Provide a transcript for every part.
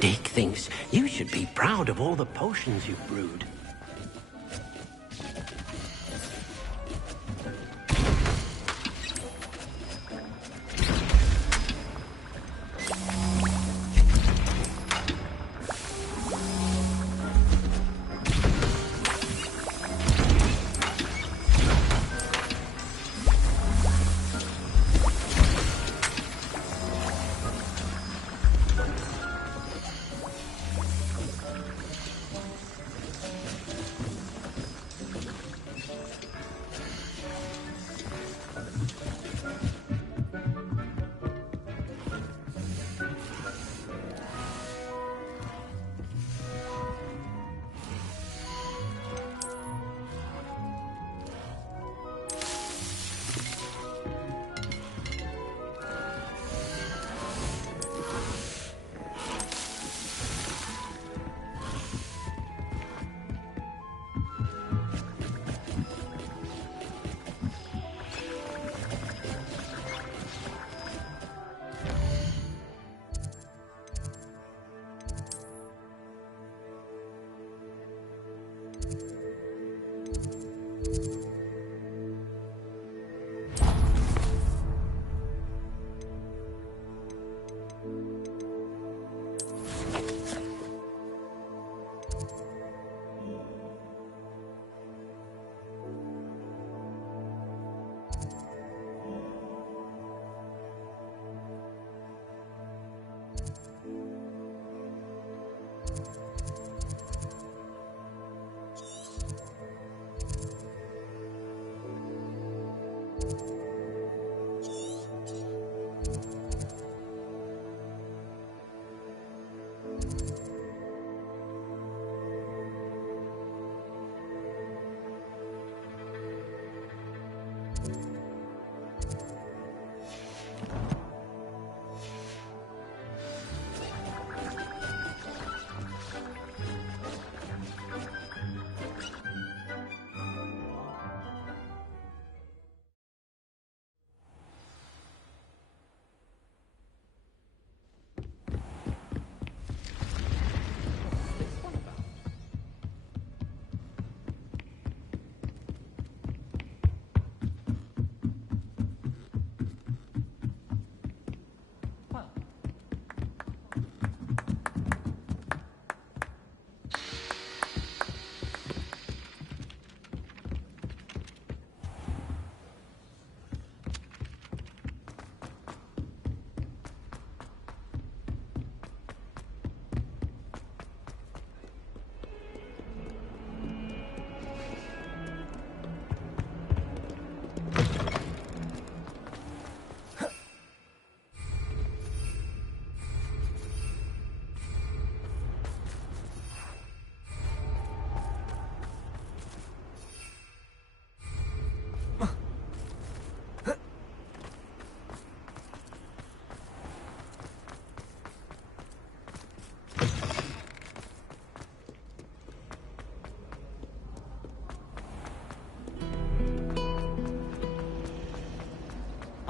Dick thinks you should be proud of all the potions you've brewed.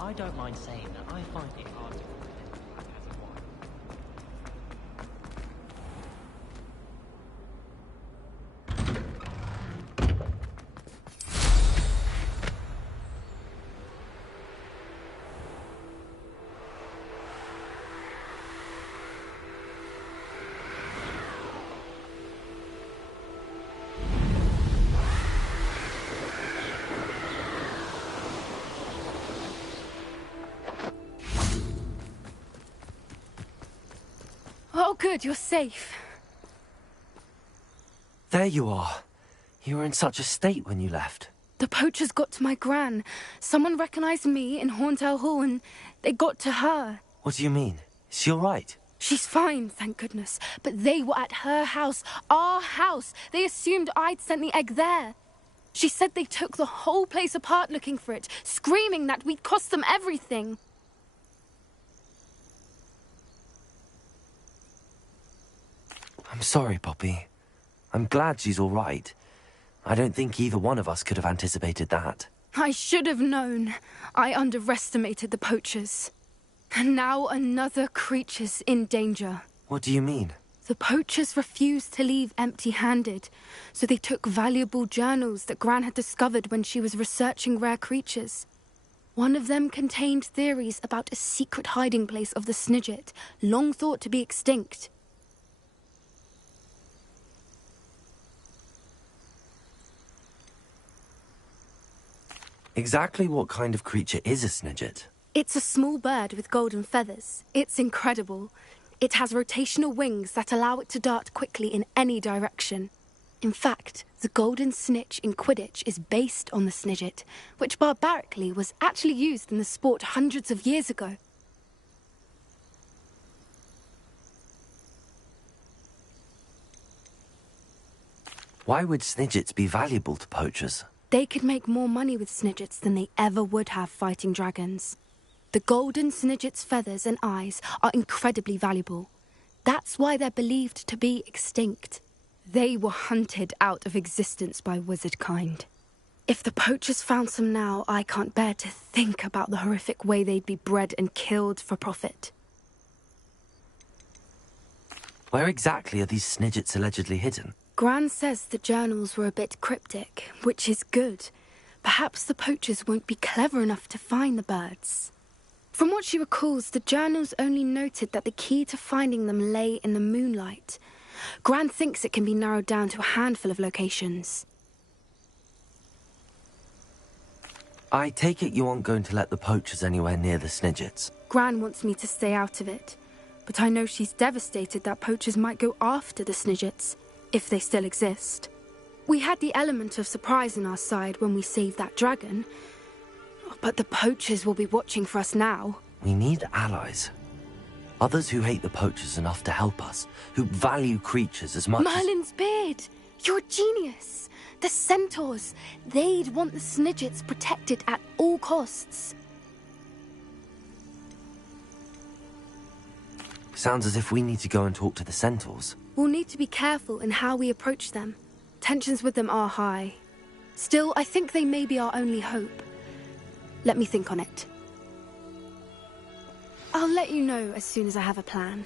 I don't mind saying that I find it hard to as a wife. Oh, good, you're safe. There you are. You were in such a state when you left. The poachers got to my gran. Someone recognized me in Horndale Hall and they got to her. What do you mean? Is she all right? She's fine, thank goodness. But they were at her house, our house. They assumed I'd sent the egg there. She said they took the whole place apart looking for it, screaming that we'd cost them everything. I'm sorry, Poppy. I'm glad she's all right. I don't think either one of us could have anticipated that. I should have known. I underestimated the poachers. And now another creature's in danger. What do you mean? The poachers refused to leave empty-handed, so they took valuable journals that Gran had discovered when she was researching rare creatures. One of them contained theories about a secret hiding place of the Snidget, long thought to be extinct. Exactly what kind of creature is a Snidget? It's a small bird with golden feathers. It's incredible. It has rotational wings that allow it to dart quickly in any direction. In fact, the golden snitch in Quidditch is based on the Snidget, which barbarically was actually used in the sport hundreds of years ago. Why would Snidgets be valuable to poachers? They could make more money with Snidgets than they ever would have fighting dragons. The golden Snidget's feathers and eyes are incredibly valuable. That's why they're believed to be extinct. They were hunted out of existence by wizard kind. If the poachers found some now, I can't bear to think about the horrific way they'd be bred and killed for profit. Where exactly are these Snidgets allegedly hidden? Gran says the journals were a bit cryptic, which is good. Perhaps the poachers won't be clever enough to find the birds. From what she recalls, the journals only noted that the key to finding them lay in the moonlight. Gran thinks it can be narrowed down to a handful of locations. I take it you aren't going to let the poachers anywhere near the Snidgets. Gran wants me to stay out of it, but I know she's devastated that poachers might go after the Snidgets, if they still exist. We had the element of surprise on our side when we saved that dragon, but the poachers will be watching for us now. We need allies. Others who hate the poachers enough to help us, who value creatures as much Merlin's beard! You're a genius! The centaurs! They'd want the Snidgets protected at all costs. Sounds as if we need to go and talk to the centaurs. We'll need to be careful in how we approach them. Tensions with them are high. Still, I think they may be our only hope. Let me think on it. I'll let you know as soon as I have a plan.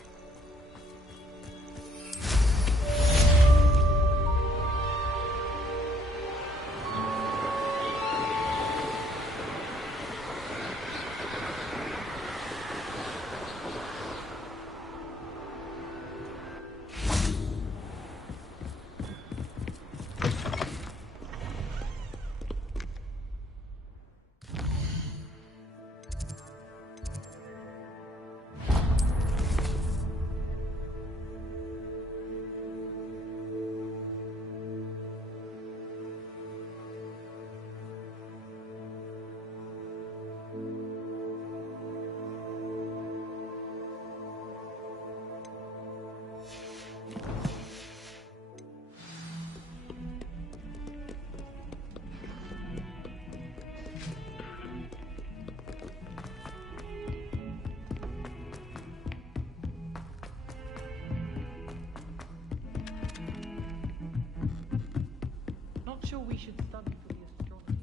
Not sure we should study for the astronomy.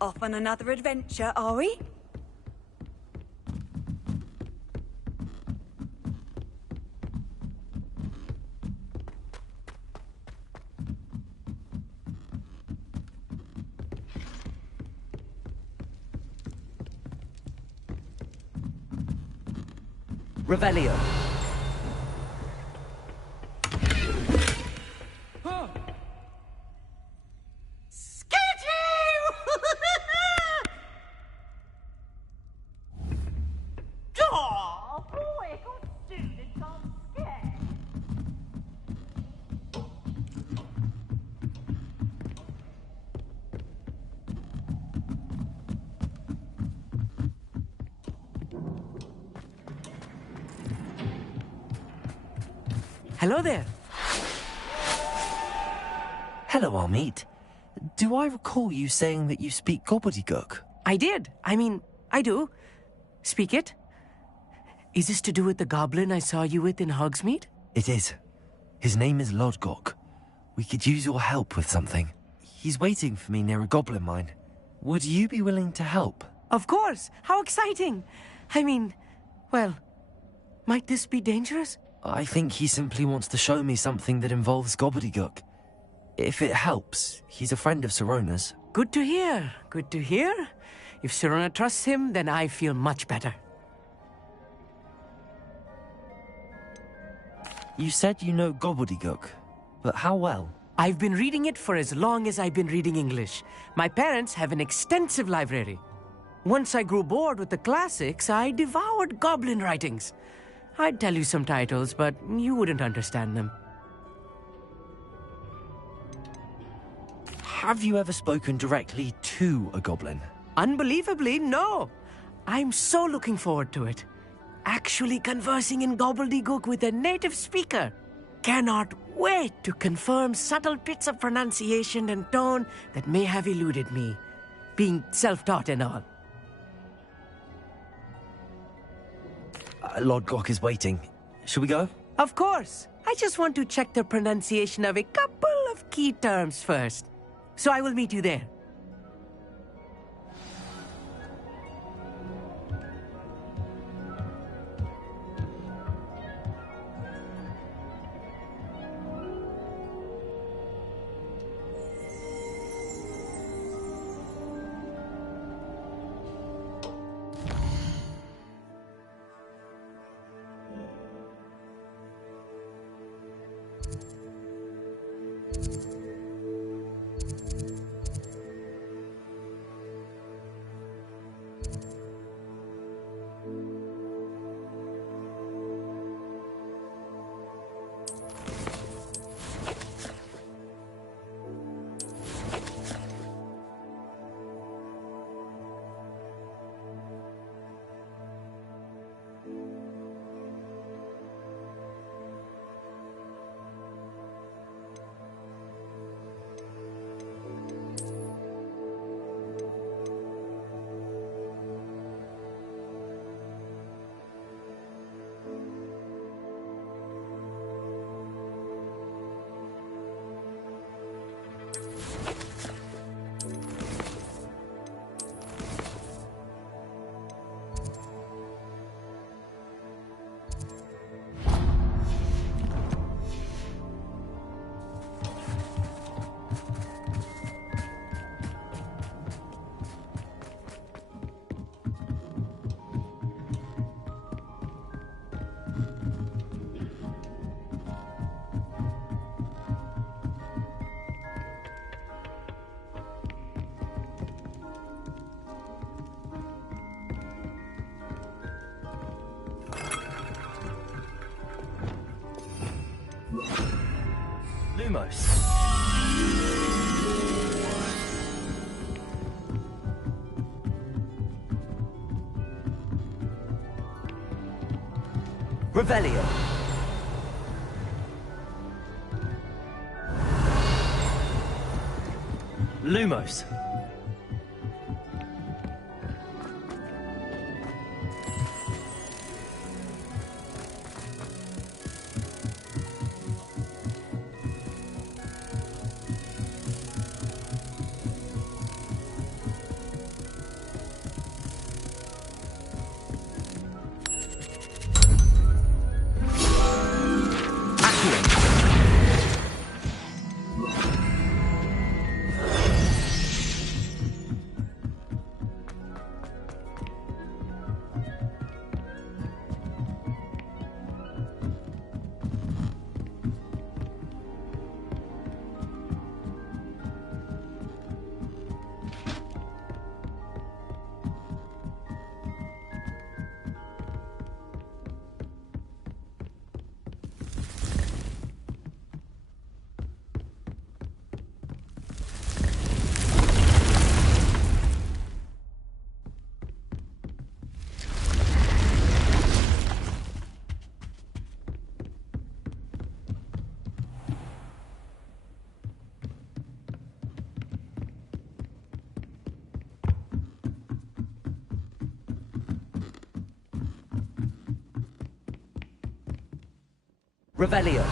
Off on another adventure, are we? Revelio. Hello there. Hello, Amit. Do I recall you saying that you speak gobbledygook? I did. I mean, I do. Speak it. Is this to do with the goblin I saw you with in Hogsmeade? It is. His name is Lodgok. We could use your help with something. He's waiting for me near a goblin mine. Would you be willing to help? Of course. How exciting. I mean, well, might this be dangerous? I think he simply wants to show me something that involves gobbledygook. If it helps, he's a friend of Sirona's. Good to hear. Good to hear. If Sirona trusts him, then I feel much better. You said you know gobbledygook, but how well? I've been reading it for as long as I've been reading English. My parents have an extensive library. Once I grew bored with the classics, I devoured goblin writings. I'd tell you some titles, but you wouldn't understand them. Have you ever spoken directly to a goblin? Unbelievably, no. I'm so looking forward to it. Actually conversing in gobbledygook with a native speaker. Cannot wait to confirm subtle bits of pronunciation and tone that may have eluded me, being self-taught and all. Lodgok is waiting. Shall we go? Of course. I just want to check the pronunciation of a couple of key terms first. So I will meet you there. Lumos. Revelio. Lumos. Revelio.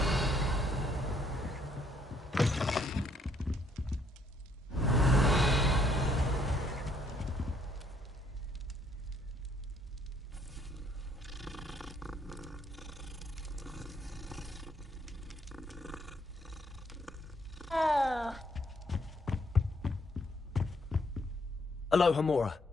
Aloha Mora.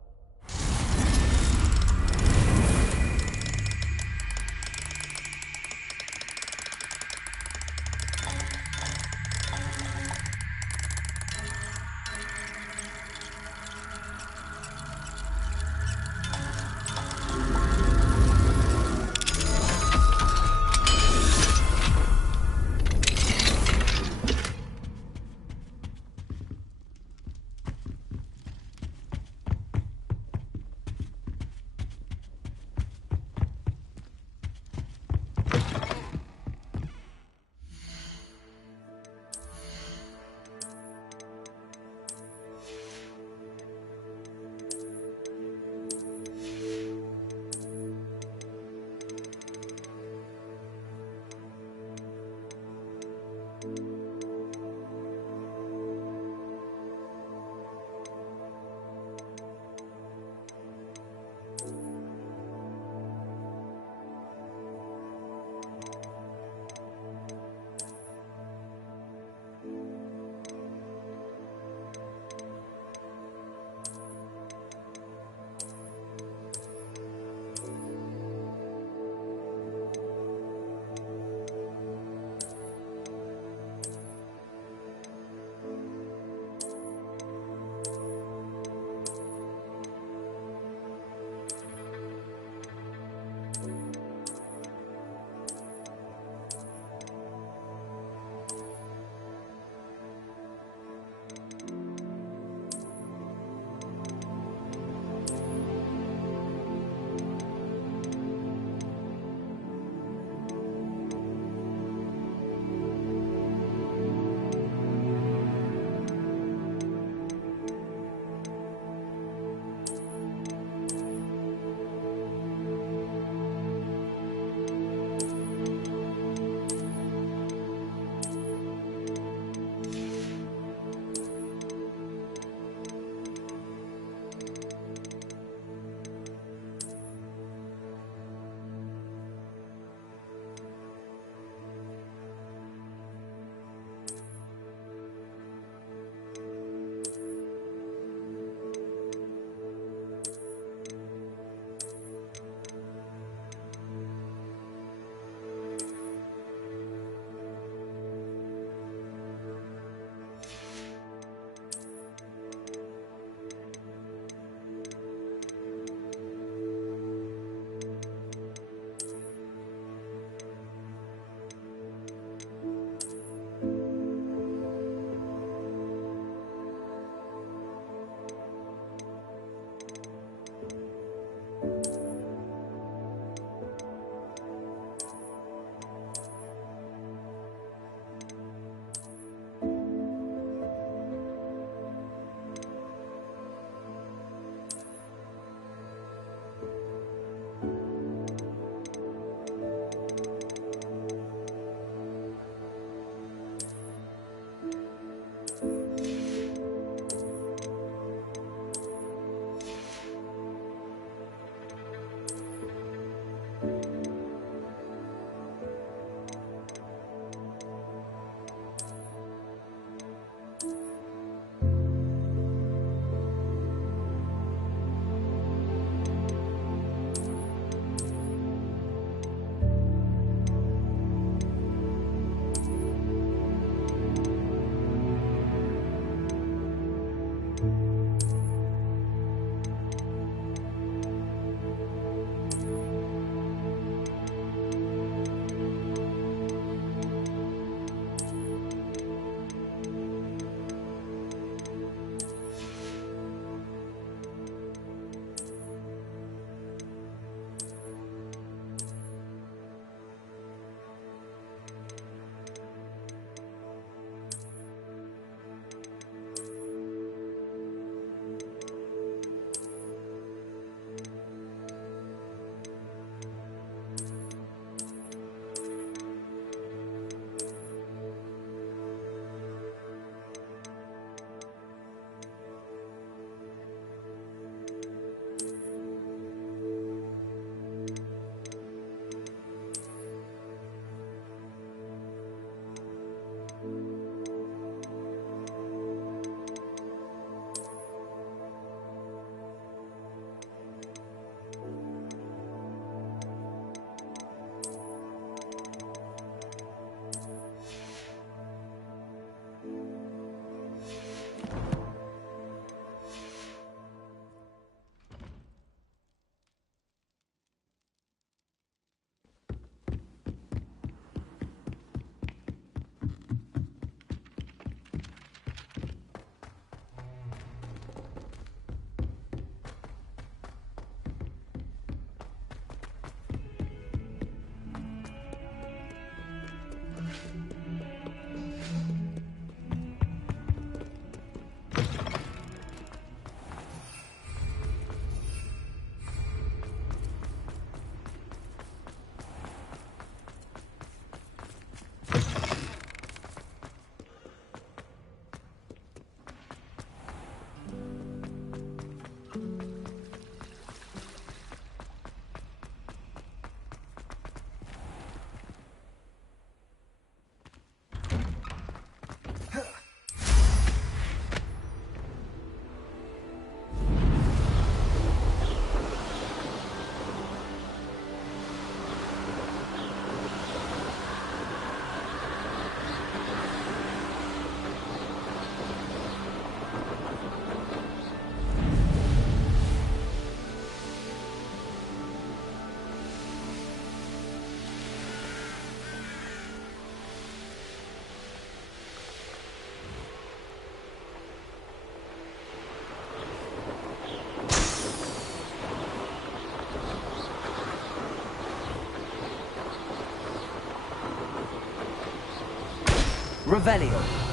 Revelio.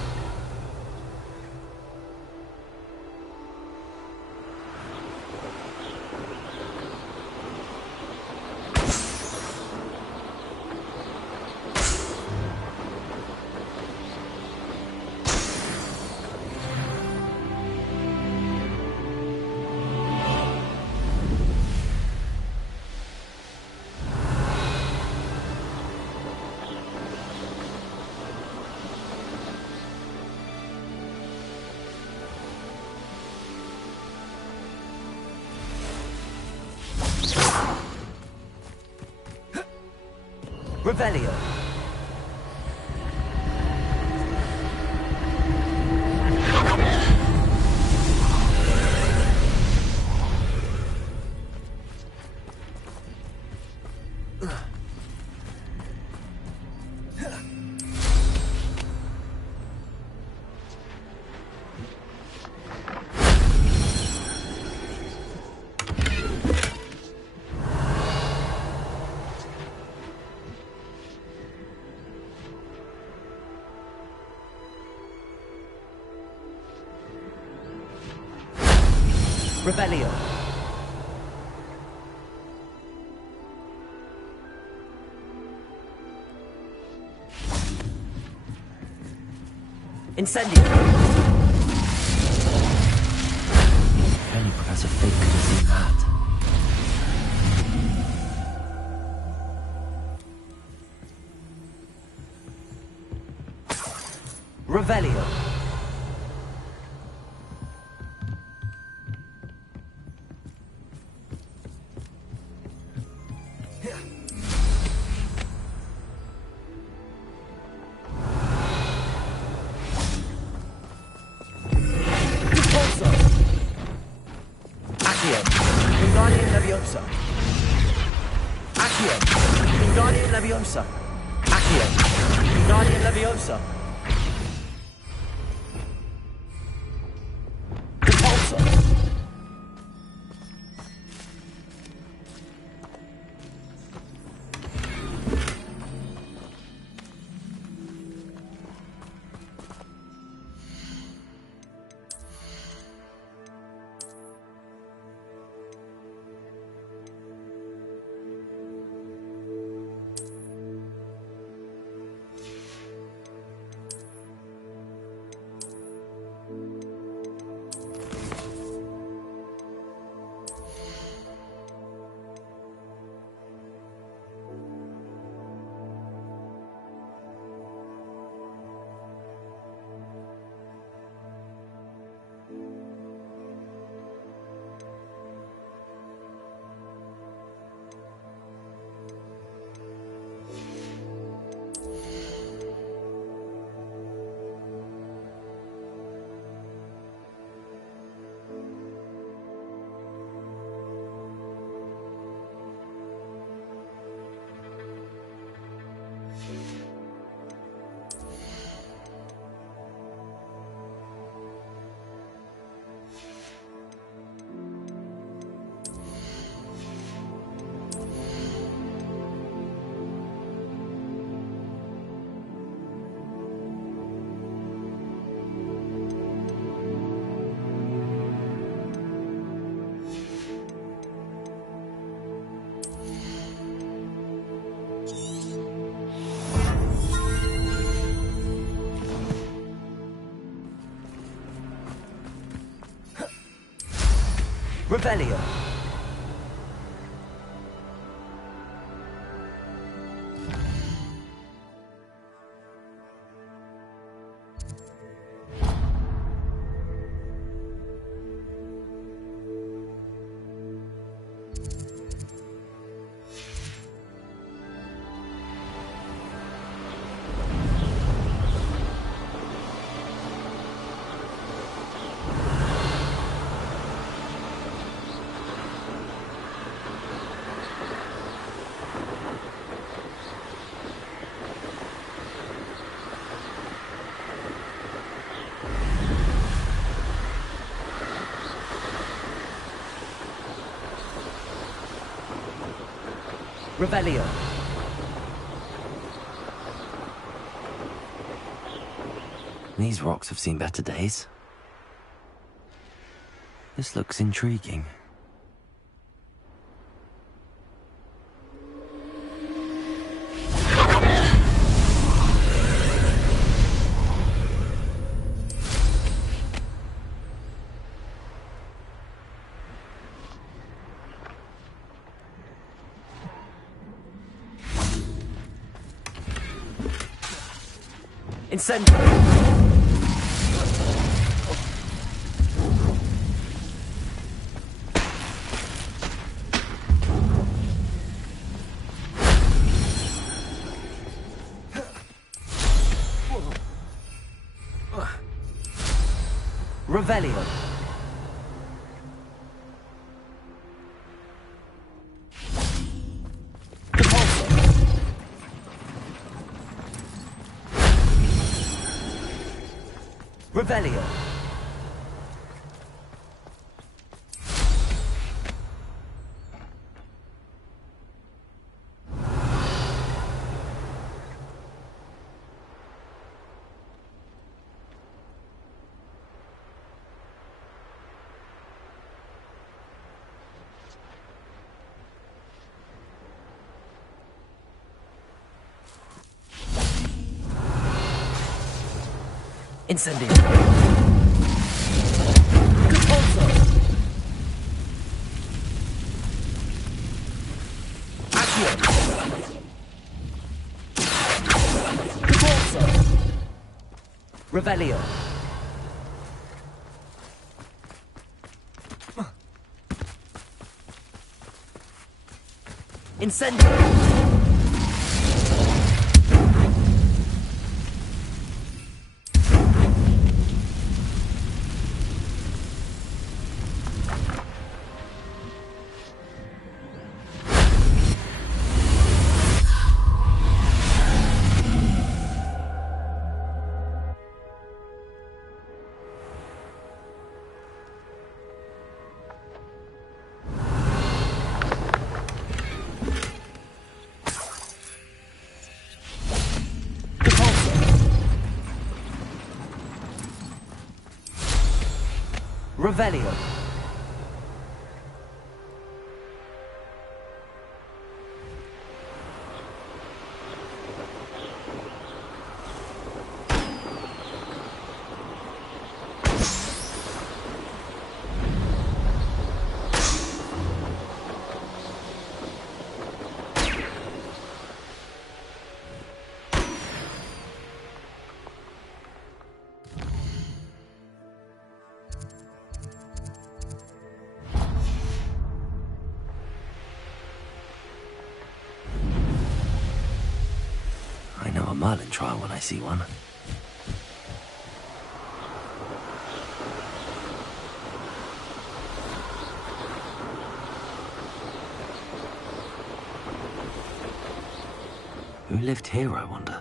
Revelio. Revelio. Incendio. Only Professor Fig could have seen that. Revelio. Leviosa. Accio. Wingardium Leviosa. Accio. Wingardium Leviosa. Repulsor. Revelio. Revelio. These rocks have seen better days. This looks intriguing. Incendiary! Revelio. Revelio. Incendiary. Repulsor. Accio. Repulsor. Revelio. Incendiary. Revelio. I know a Merlin trial when I see one. Who lived here, I wonder?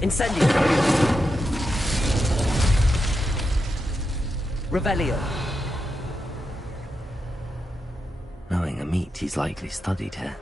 Incendio. Revelio. Knowing a meat, he's likely studied here.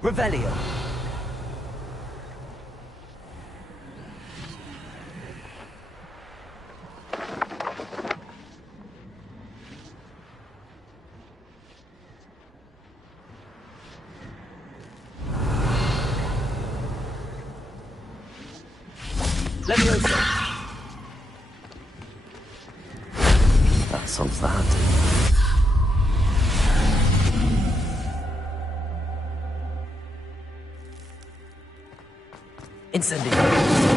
Revelio. Leviosa! That solves that. Incendio.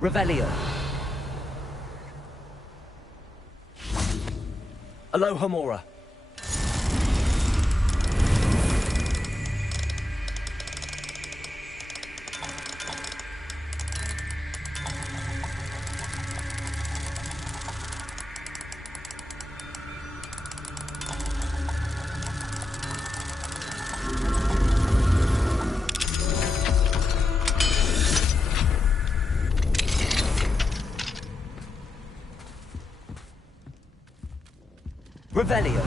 Revelio. Alohomora. Revelio.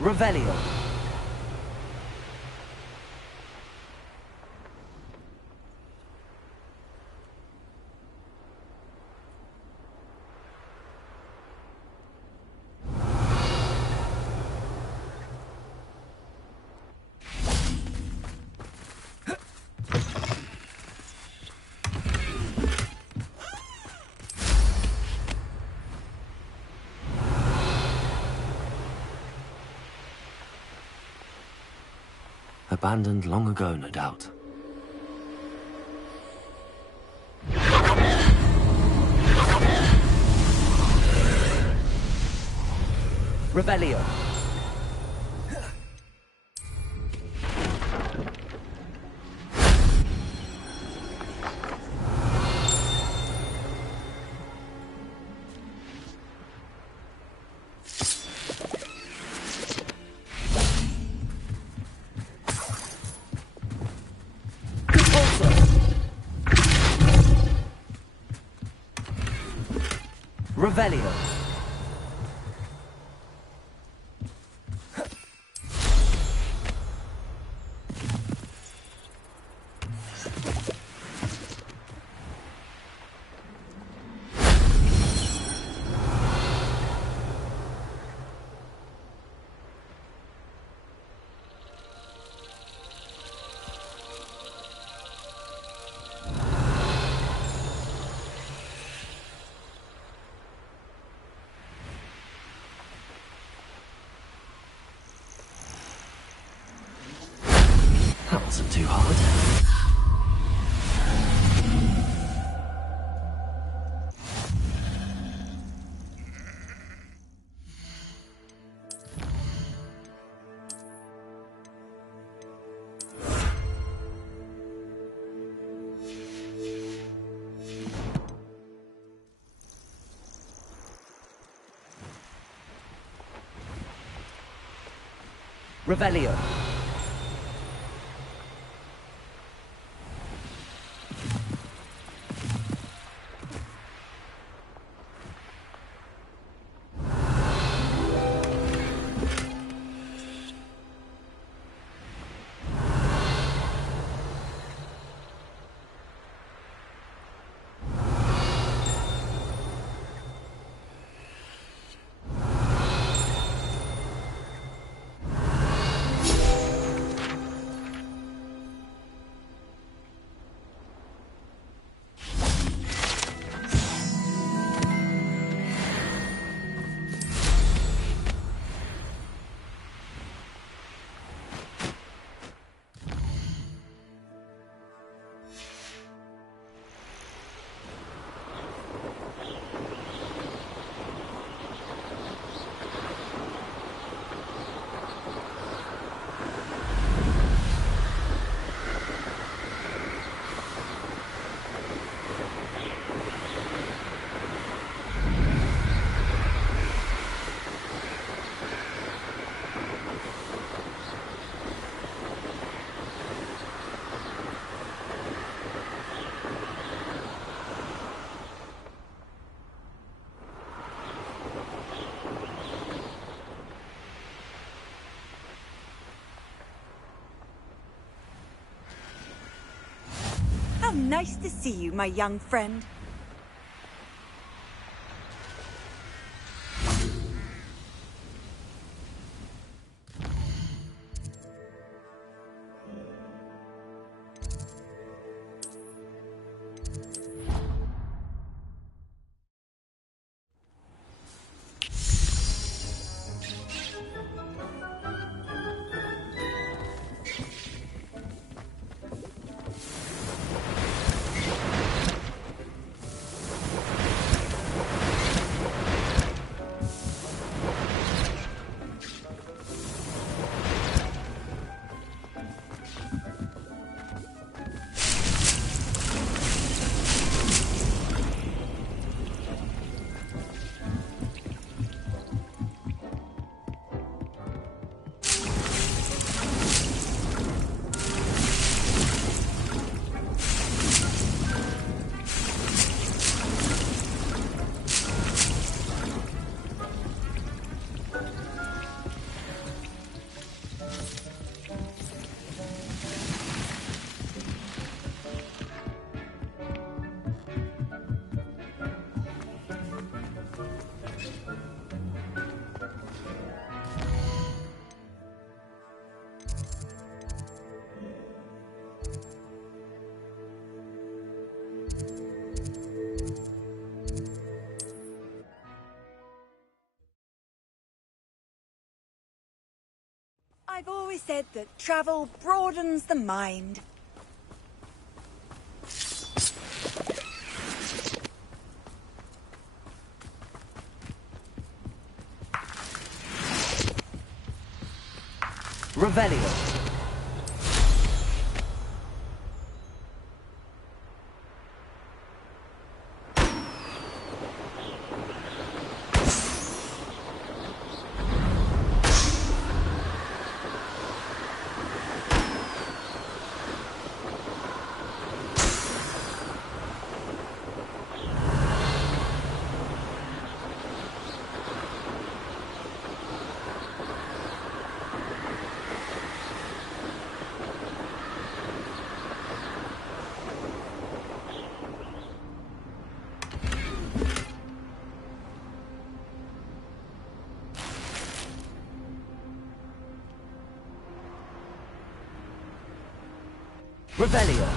Revelio. Abandoned long ago, no doubt. Revelio. Revelio. That wasn't too hard. Revelio. Nice to see you, my young friend. I've always said that travel broadens the mind. Revelio. Revelio.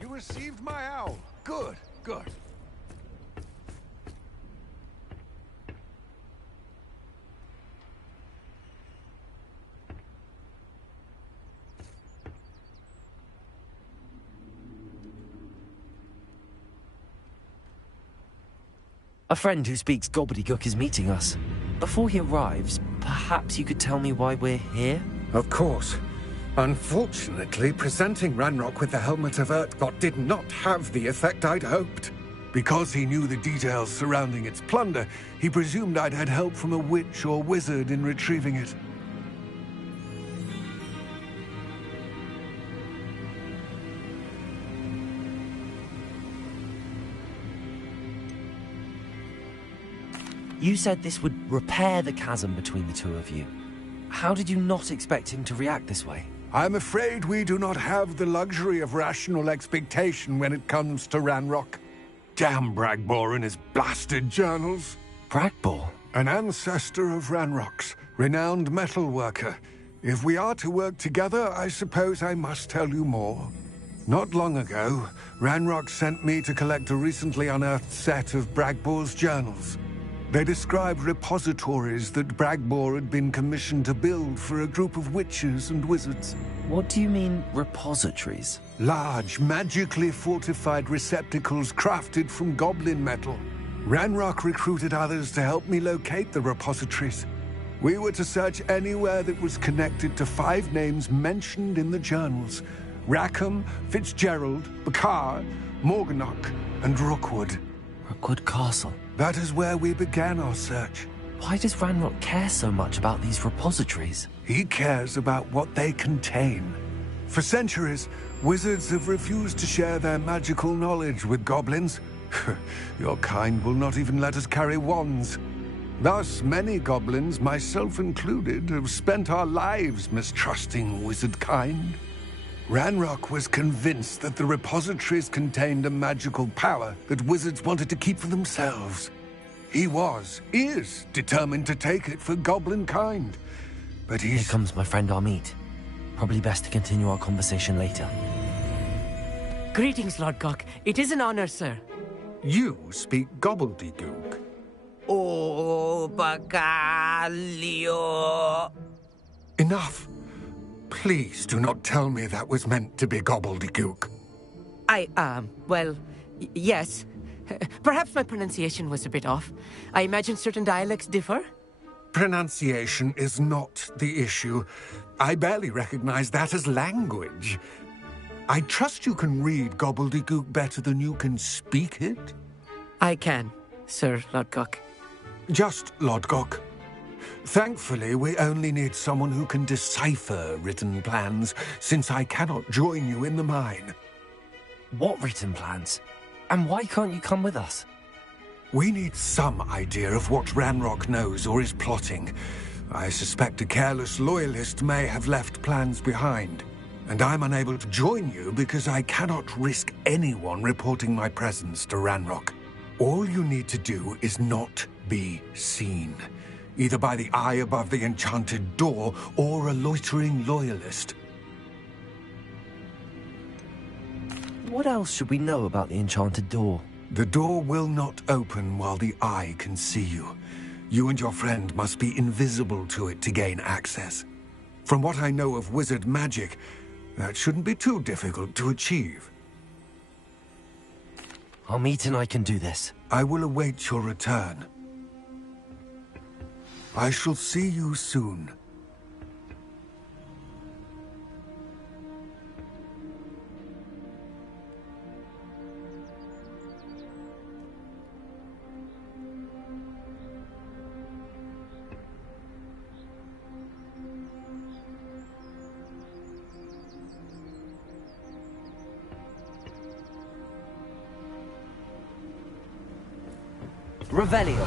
You received my owl. Good, good. A friend who speaks gobbledygook is meeting us. Before he arrives, perhaps you could tell me why we're here? Of course. Unfortunately, presenting Ranrock with the Helmet of Urtkot did not have the effect I'd hoped. Because he knew the details surrounding its plunder, he presumed I'd had help from a witch or wizard in retrieving it. You said this would repair the chasm between the two of you. How did you not expect him to react this way? I'm afraid we do not have the luxury of rational expectation when it comes to Ranrock. Damn Bragbor and his blasted journals. Bragbor? An ancestor of Ranrock's, renowned metal worker. If we are to work together, I suppose I must tell you more. Not long ago, Ranrock sent me to collect a recently unearthed set of Bragbor's journals. They described repositories that Bragbor had been commissioned to build for a group of witches and wizards. What do you mean, repositories? Large, magically fortified receptacles crafted from goblin metal. Ranrock recruited others to help me locate the repositories. We were to search anywhere that was connected to 5 names mentioned in the journals: Rackham, Fitzgerald, Bakar, Morganach, and Rookwood. Rookwood Castle. That is where we began our search. Why does Ranrock care so much about these repositories? He cares about what they contain. For centuries, wizards have refused to share their magical knowledge with goblins. Your kind will not even let us carry wands. Thus, many goblins, myself included, have spent our lives mistrusting wizard kind. Ranrock was convinced that the repositories contained a magical power that wizards wanted to keep for themselves. He is determined to take it for goblin kind. But Here comes my friend Amit. Probably best to continue our conversation later. Greetings, Lord Gok. It is an honor, sir. You speak gobbledygook. Oh, Bacalio. Enough. Please do not tell me that was meant to be gobbledygook. Well, yes. Perhaps my pronunciation was a bit off. I imagine certain dialects differ. Pronunciation is not the issue. I barely recognize that as language. I trust you can read gobbledygook better than you can speak it? I can, Sir Lord Gok. Just Lord Gok. Thankfully, we only need someone who can decipher written plans, since I cannot join you in the mine. What written plans? And why can't you come with us? We need some idea of what Ranrock knows or is plotting. I suspect a careless loyalist may have left plans behind. And I'm unable to join you because I cannot risk anyone reporting my presence to Ranrock. All you need to do is not be seen, either by the eye above the enchanted door or a loitering loyalist. What else should we know about the enchanted door? The door will not open while the eye can see you. You and your friend must be invisible to it to gain access. From what I know of wizard magic, that shouldn't be too difficult to achieve. Amit and I can do this. I will await your return. I shall see you soon. Revelio.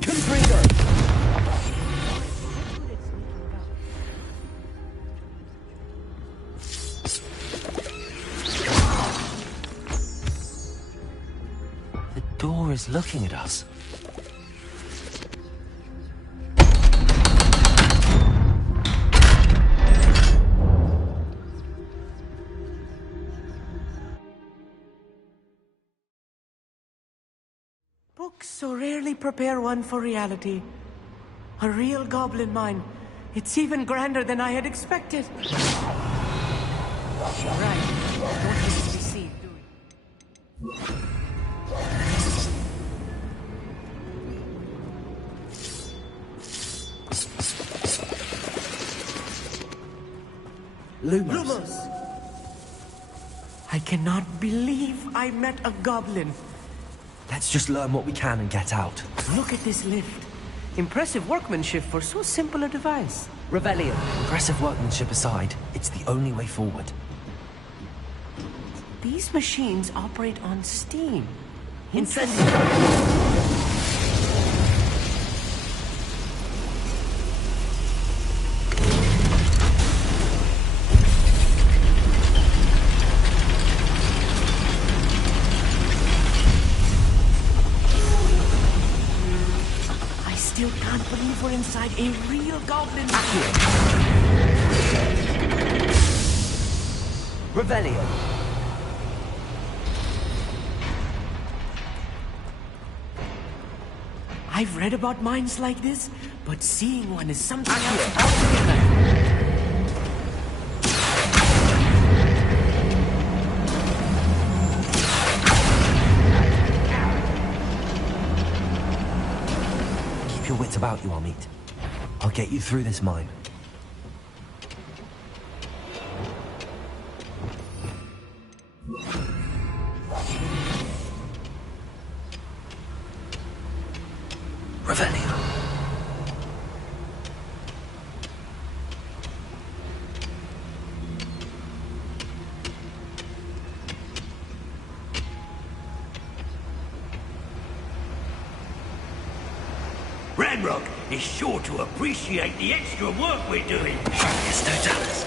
Confringo. The door is looking at us. Books so rarely prepare one for reality. A real goblin mine. It's even grander than I had expected. Right. Don't need to be seen, do we? Lumos. I cannot believe I met a goblin. Let's just learn what we can and get out. Look at this lift. Impressive workmanship for so simple a device. Revelio. Impressive workmanship aside, it's the only way forward. These machines operate on steam. Incendio. Still can't believe we're inside a real goblin. Revelio. I've read about mines like this, but seeing one is something else altogether. Keep your wits about you, Amit. I'll get you through this mine. Revelio. Ranrock is sure to appreciate the extra work we're doing. Yes, no jealous.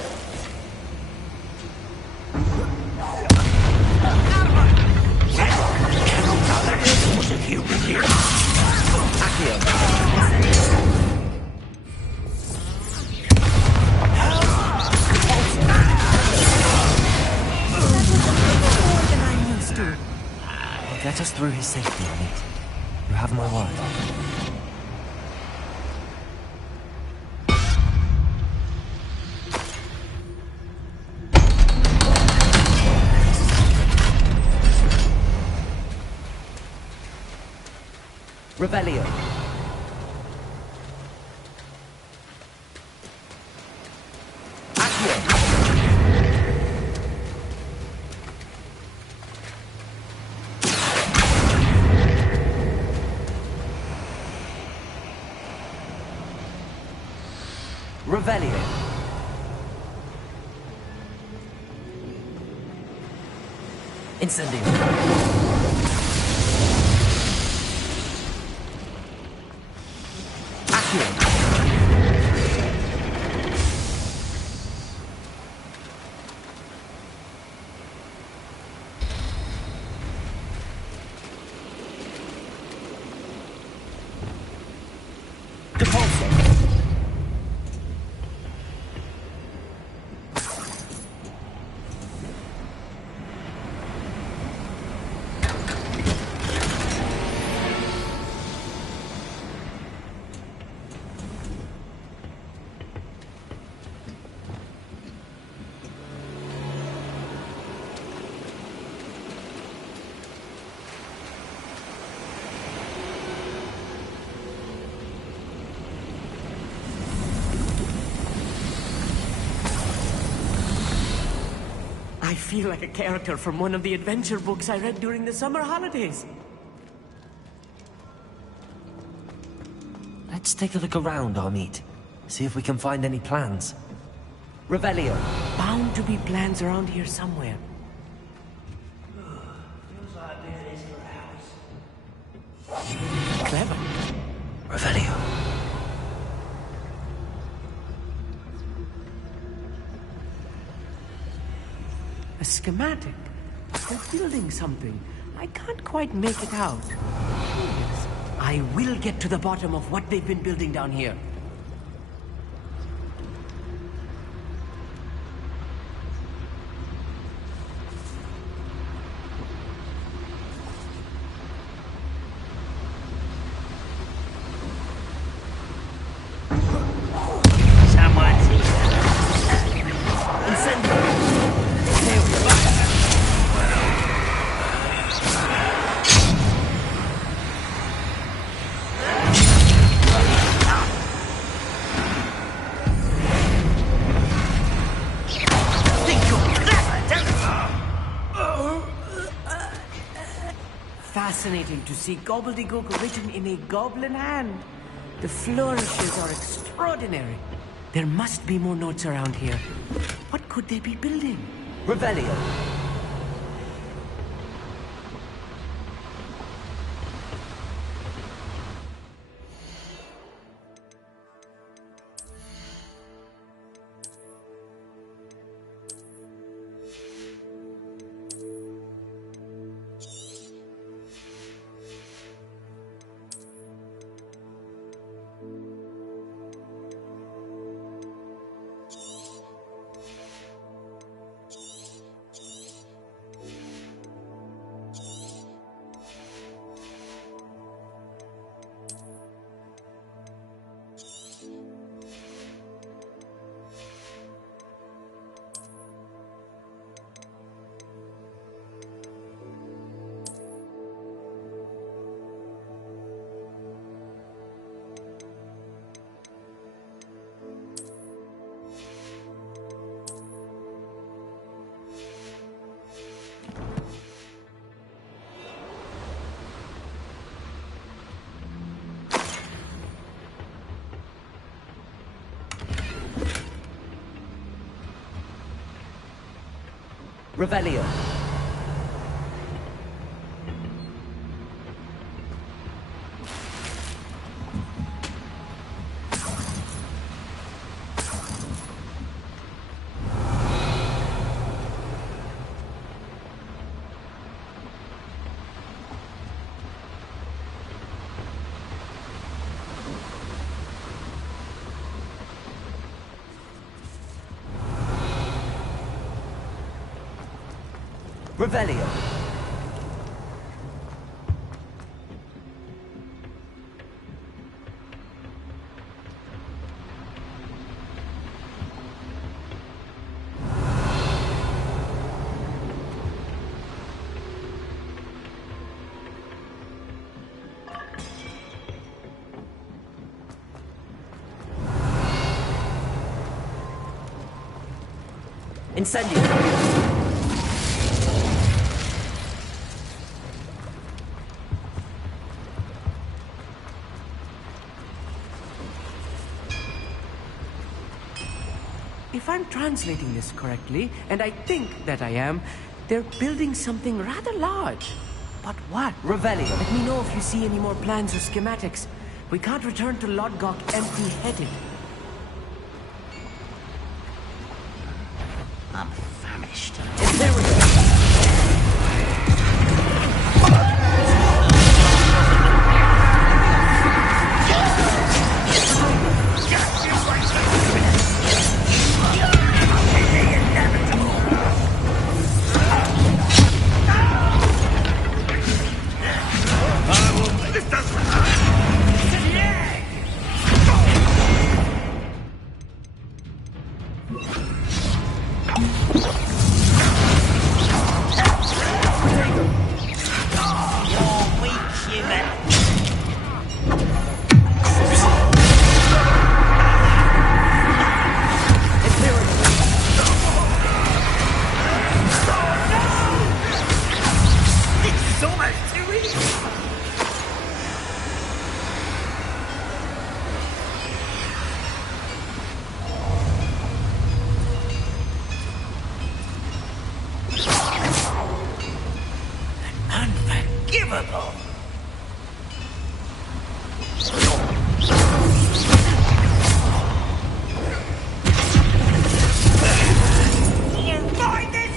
What's a human here? More than I'm used to. I'll get us through his safety, Amit. You have my word. Revelio. Revelio. Incendio. I feel like a character from one of the adventure books I read during the summer holidays. Let's take a look around, Amit. See if we can find any plans. Revelio. Bound to be plans around here somewhere. Clever. Revelio. A schematic. They're building something. I can't quite make it out. Yes. I will get to the bottom of what they've been building down here. Fascinating to see gobbledygook written in a goblin hand. The flourishes are extraordinary. There must be more notes around here. What could they be building? Revelio. Revelio. Revelio. Incendio. If I'm translating this correctly, and I think that I am, they're building something rather large. But what? Revelio. Let me know if you see any more plans or schematics. We can't return to Lodgok empty-headed. I'm famished. Unforgivable! You find this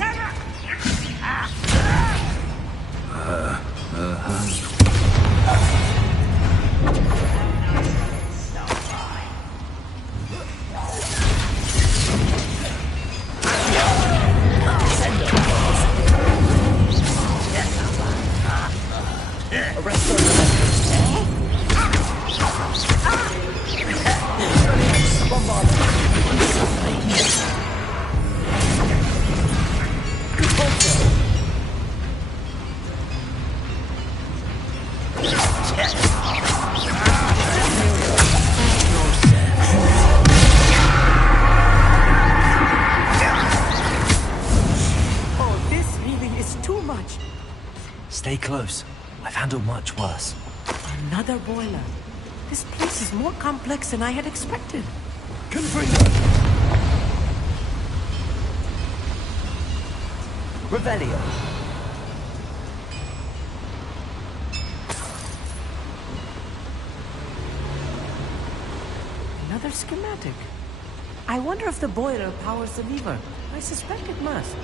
Stay close. I've handled much worse. Another boiler. This place is more complex than I had expected. Confringo! Revelio. Another schematic. I wonder if the boiler powers the lever. I suspect it must.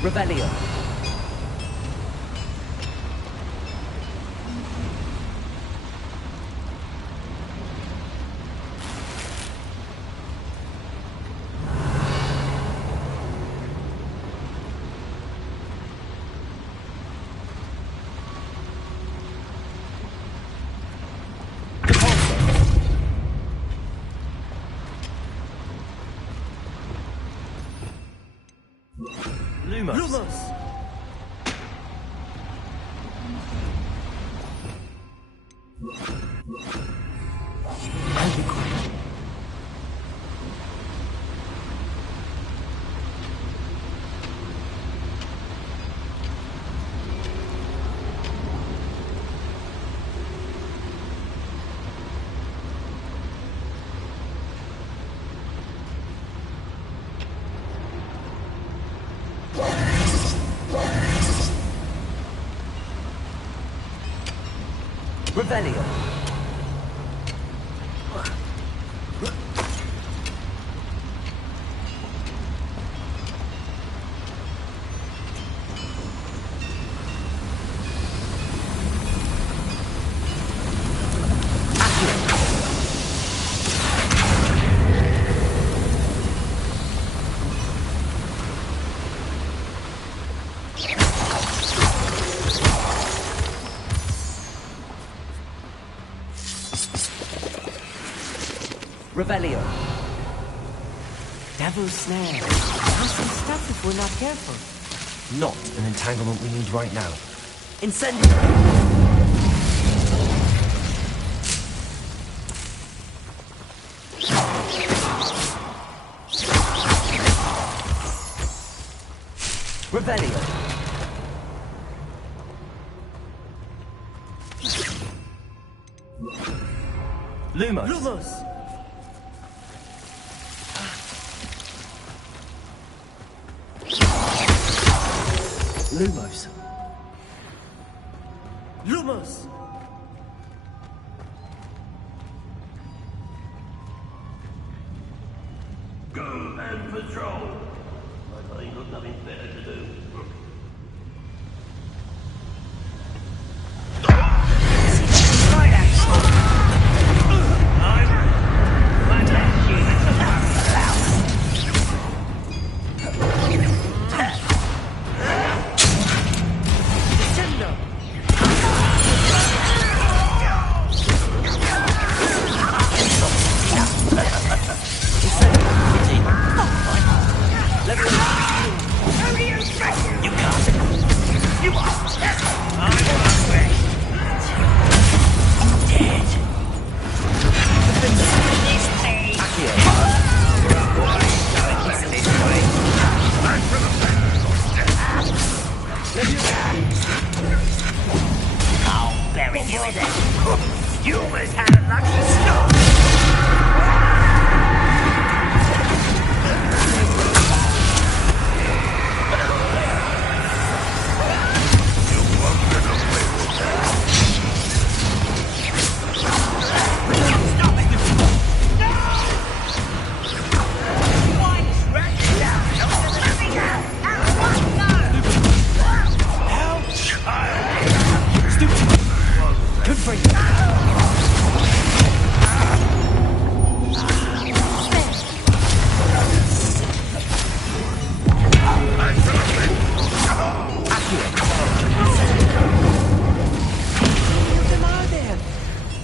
Revelio. Lumos! I'll be quiet. Revelio. Revelio. Devil's snare. Nasty stuff if we're not careful. Not an entanglement we need right now. Incendio. Revelio. Lumos. Lumos. Lumos. Lumos. Go and patrol. I ain't got nothing better to do.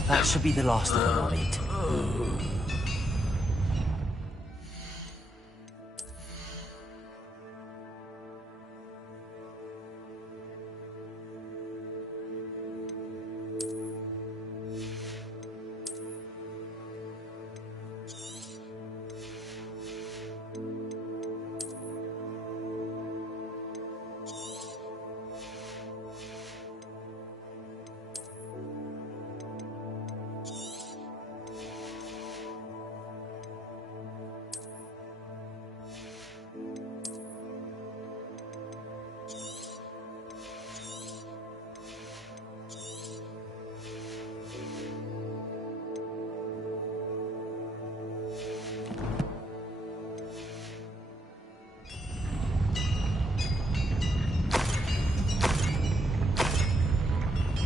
That should be the last of them, right?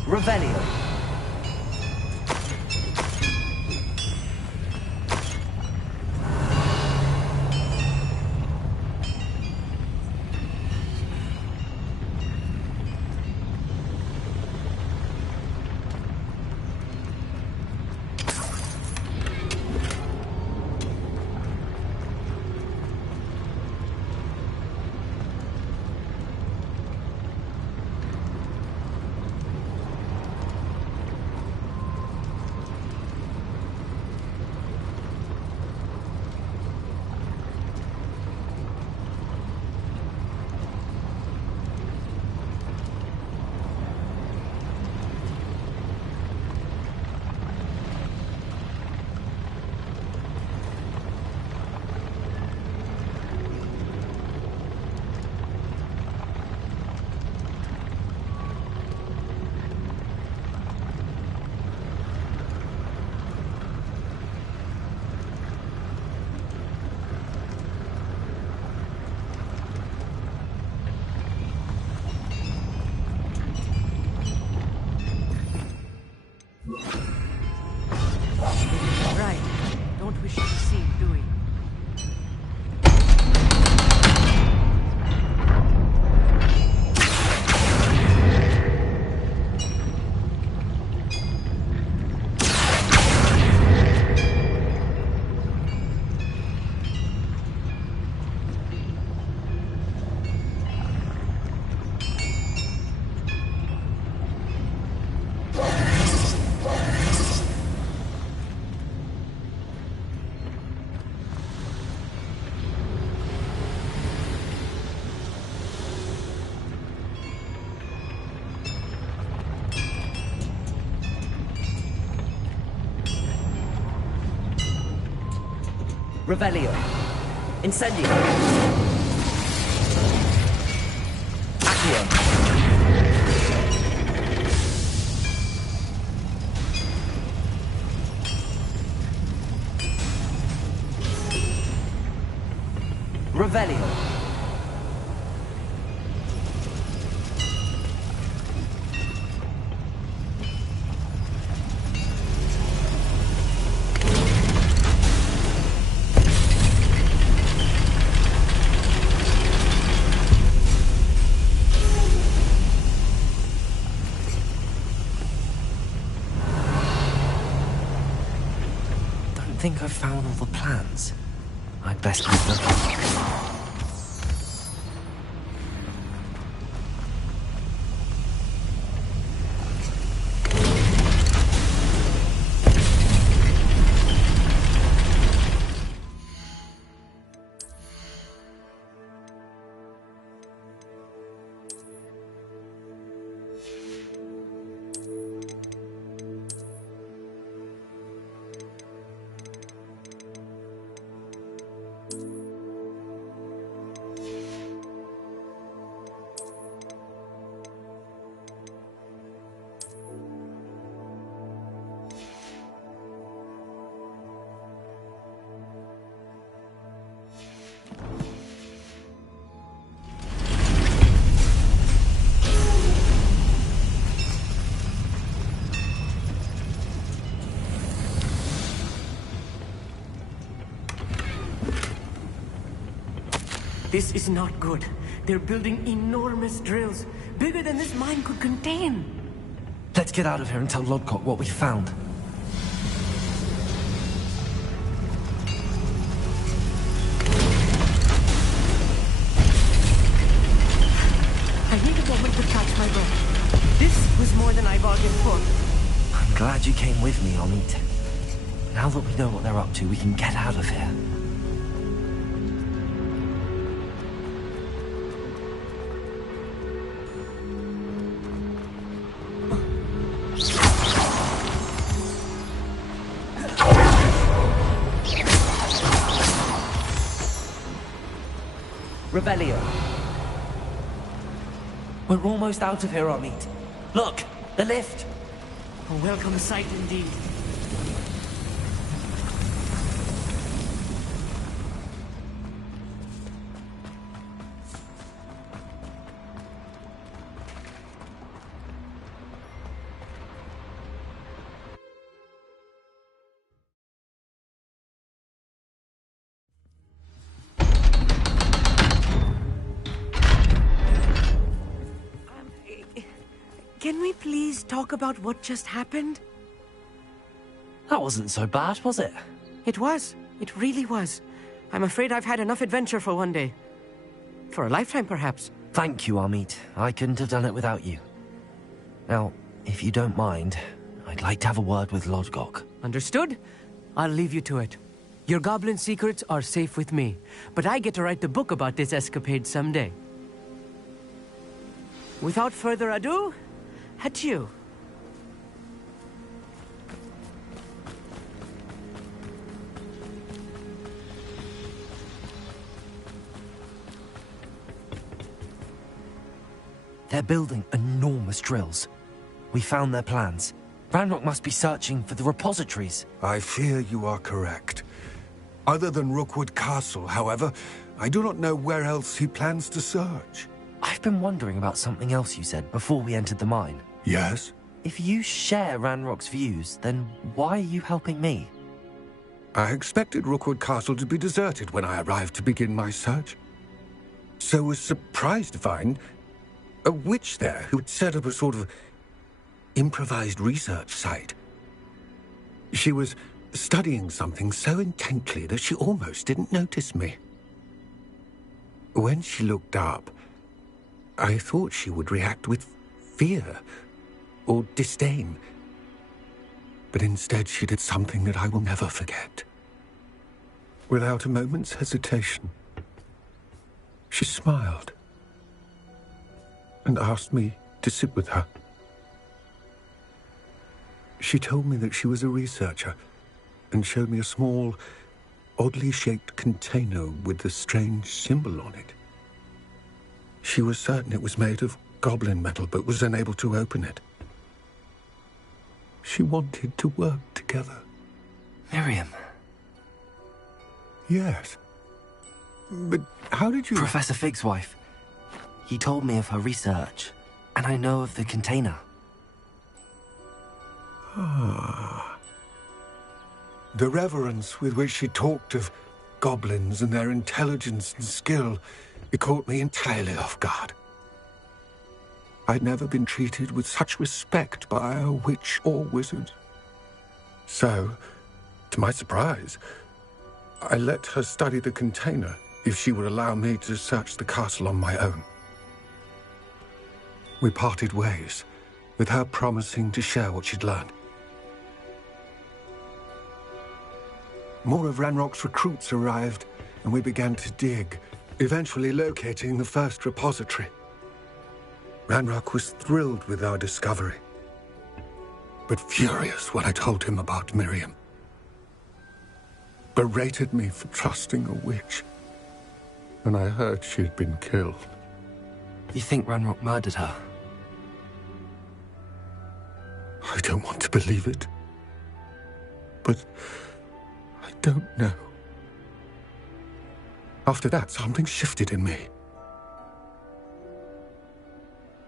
Revelio. Revelio. Incendio. Accio. Revelio. Don't think I've found all the plans. I'd best keep looking. This is not good. They're building enormous drills, bigger than this mine could contain. Let's get out of here and tell Lodgok what we found. I need a moment to catch my breath. This was more than I bargained for. I'm glad you came with me, Amit. Now that we know what they're up to, we can get out of here. Revelio. We're almost out of here, Amit. Look, the lift. A welcome sight indeed. Can we please talk about what just happened? That wasn't so bad, was it? It was. It really was. I'm afraid I've had enough adventure for one day. For a lifetime, perhaps. Thank you, Amit. I couldn't have done it without you. Now, if you don't mind, I'd like to have a word with Lodgok. Understood? I'll leave you to it. Your goblin secrets are safe with me, but I get to write the book about this escapade someday. Without further ado, adieu. They're building enormous drills. We found their plans. Ranrock must be searching for the repositories. I fear you are correct. Other than Rookwood Castle, however, I do not know where else he plans to search. I've been wondering about something else you said before we entered the mine. Yes? If you share Ranrock's views, then why are you helping me? I expected Rookwood Castle to be deserted when I arrived to begin my search. So was surprised to find a witch there who had set up a sort of improvised research site. She was studying something so intently that she almost didn't notice me. When she looked up, I thought she would react with fear or disdain. But instead she did something that I will never forget. Without a moment's hesitation, she smiled and asked me to sit with her. She told me that she was a researcher and showed me a small oddly shaped container with the strange symbol on it. She was certain it was made of goblin metal, but was unable to open it. She wanted to work together. Miriam. Yes. But how did you... Professor Fig's wife. He told me of her research, and I know of the container. Ah. The reverence with which she talked of goblins and their intelligence and skill, it caught me entirely off guard. I'd never been treated with such respect by a witch or wizard. So, to my surprise, I let her study the container if she would allow me to search the castle on my own. We parted ways, with her promising to share what she'd learned. More of Ranrock's recruits arrived, and we began to dig, eventually locating the first repository. Ranrock was thrilled with our discovery, but furious when I told him about Miriam. Berated me for trusting a witch, and I heard she'd been killed. You think Ranrock murdered her? I don't want to believe it, but I don't know. After that, something shifted in me.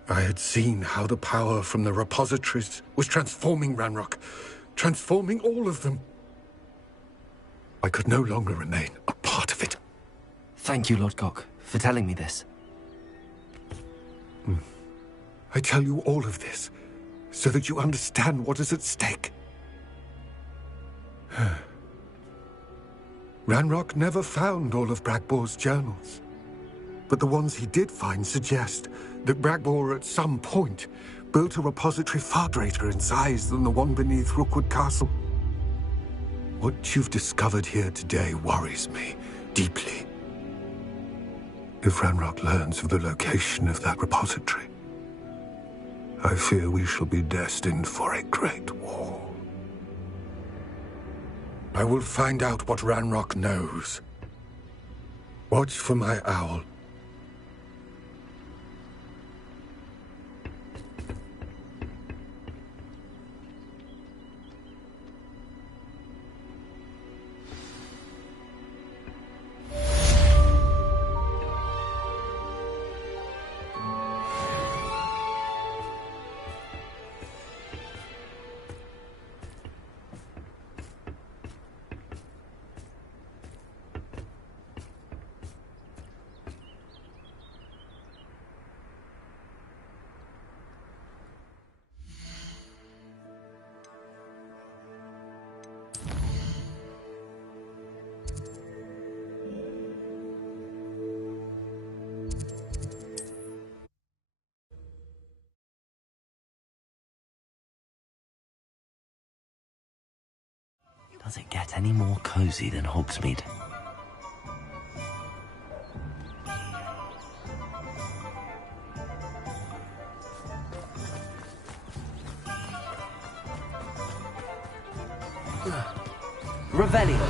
I had seen how the power from the repositories was transforming Ranrock, transforming all of them. I could no longer remain a part of it. Thank you, Lord Gok, for telling me this. I tell you all of this so that you understand what is at stake. Ranrock never found all of Bragbor's journals, but the ones he did find suggest that Bragbor at some point built a repository far greater in size than the one beneath Rookwood Castle. What you've discovered here today worries me deeply. If Ranrock learns of the location of that repository, I fear we shall be destined for a great war. I will find out what Ranrock knows. Watch for my owl. Does it get any more cozy than Hogsmeade? Revelio.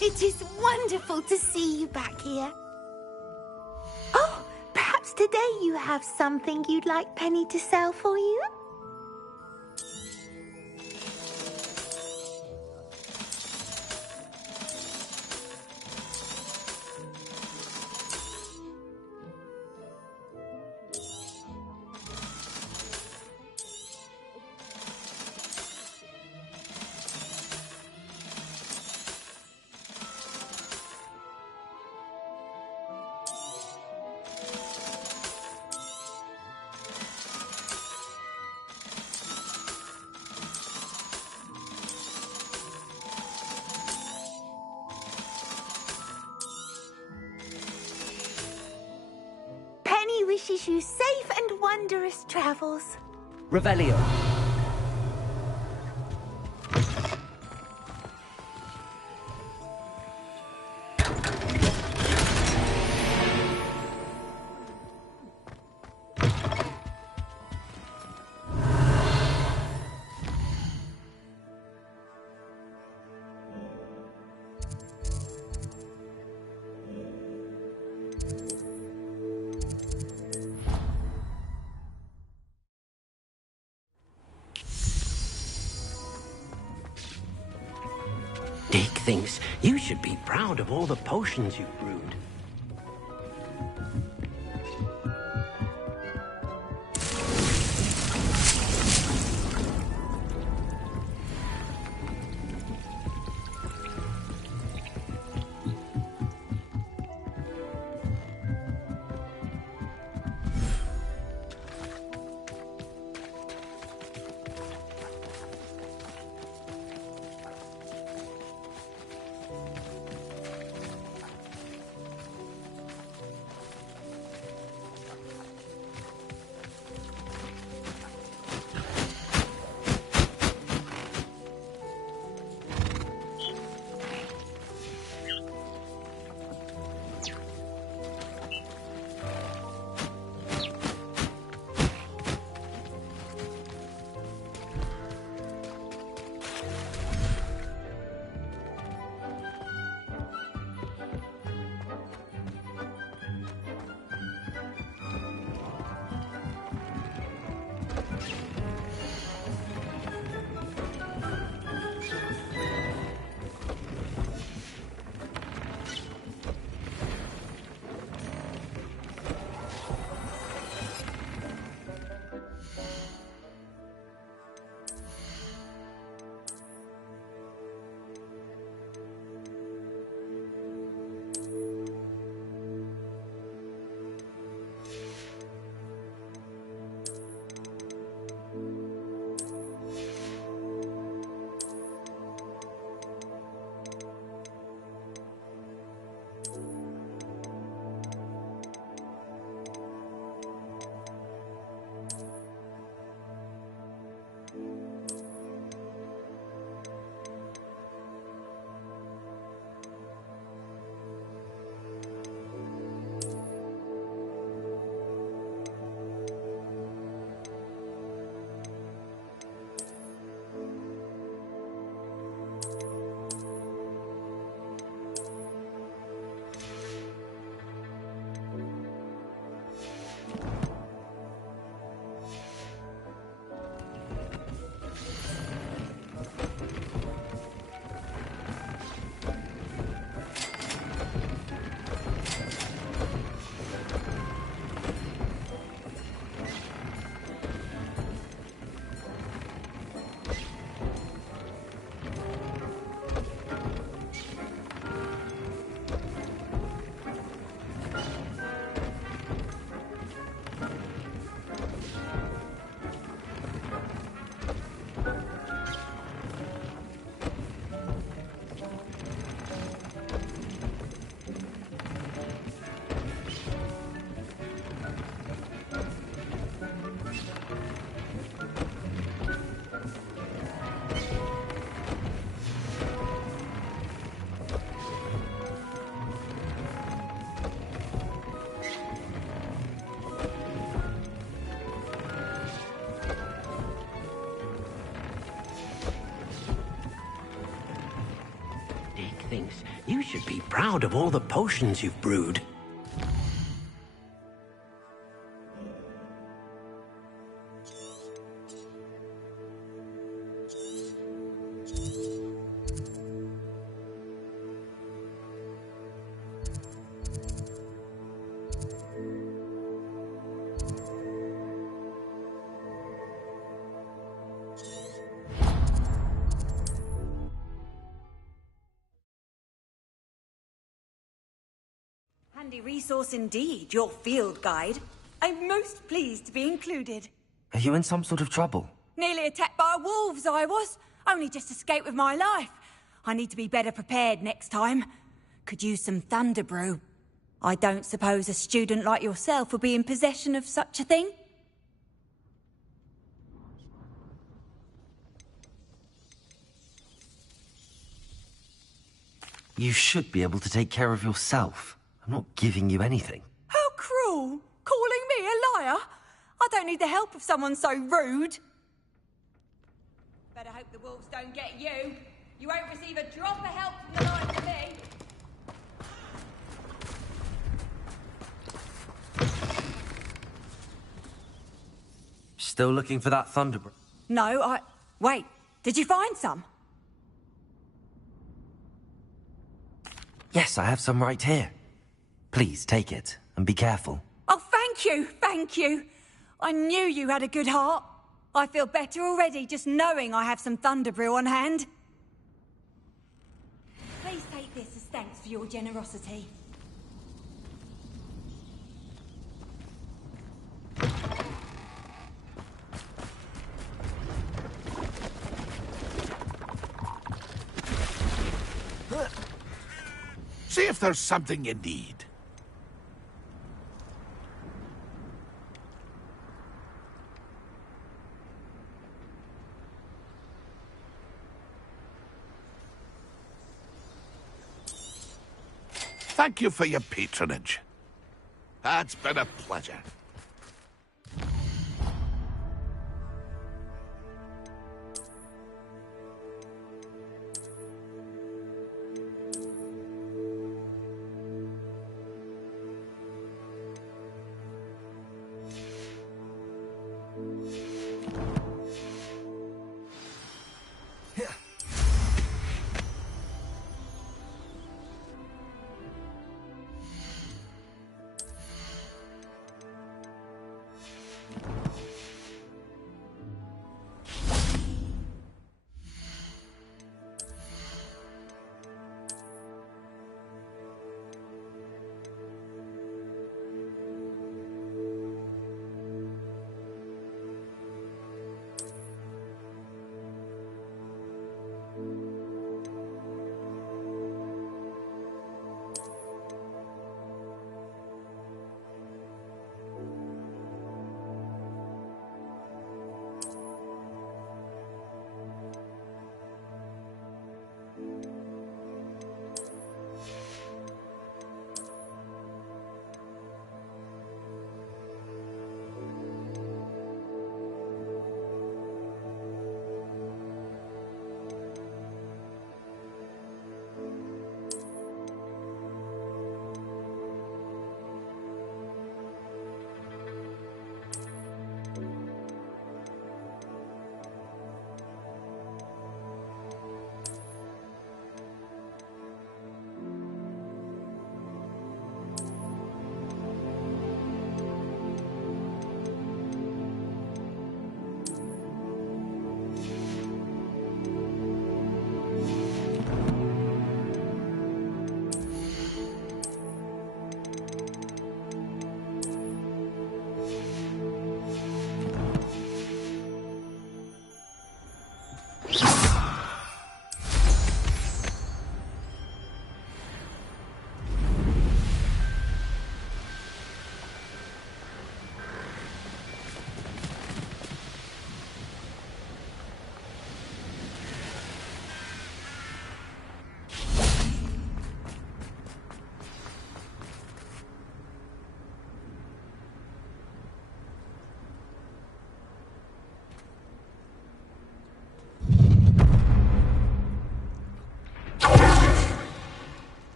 It is wonderful to see you back here. Oh, perhaps today you have something you'd like Penny to sell for you? wishes you safe and wondrous travels. Revelio. Dick thinks you should be proud of all the potions you've brewed. Thinks you should be proud of all the potions you've brewed. Handy resource indeed, your field guide. I'm most pleased to be included. Are you in some sort of trouble? Nearly attacked by wolves, I was. Only just escaped with my life. I need to be better prepared next time. Could use some thunder brew. I don't suppose a student like yourself would be in possession of such a thing? You should be able to take care of yourself. I'm not giving you anything. How cruel! Calling me a liar? I don't need the help of someone so rude. Better hope the wolves don't get you. You won't receive a drop of help from the likes of me. Still looking for that Thunderbird? No, Wait, did you find some? Yes, I have some right here. Please take it, and be careful. Oh, thank you. I knew you had a good heart. I feel better already just knowing I have some Thunderbrew on hand. Please take this as thanks for your generosity. See if there's something you need. Thank you for your patronage. It's been a pleasure.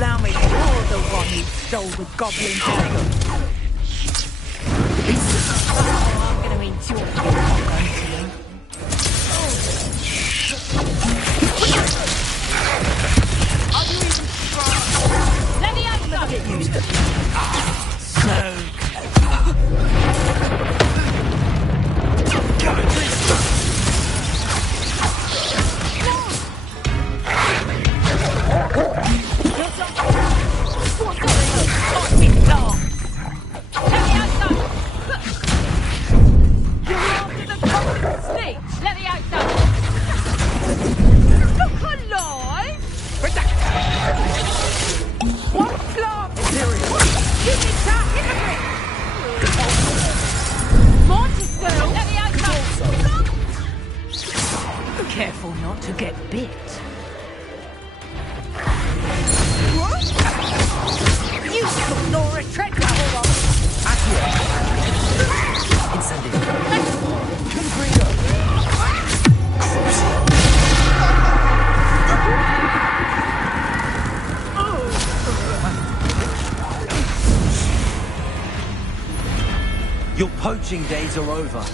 Allow me, you're the one who stole the goblin dragon. I'm going to enjoy you. Are you even trying? Let me out, look at you. So no! Your poaching days are over.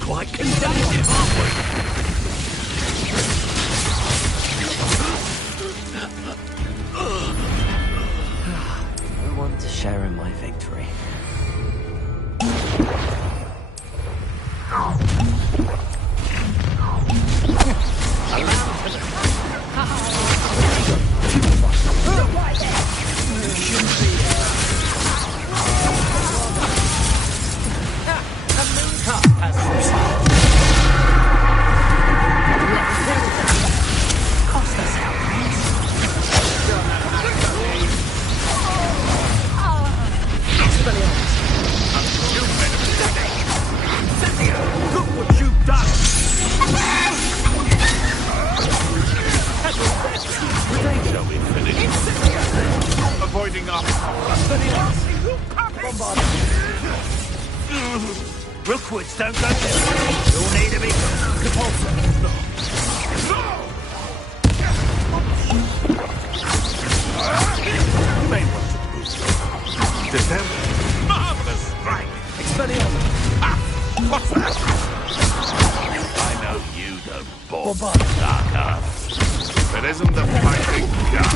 Quite conductive, aren't we? No one to share in my victory. Avoiding us. Rookwoods don't go this way. You'll need a big repulsor. You may want to boost. Defend. Marvelous strike. Expelliarmus. What's that? I know you don't boss dark arts. If it isn't the fighting gun.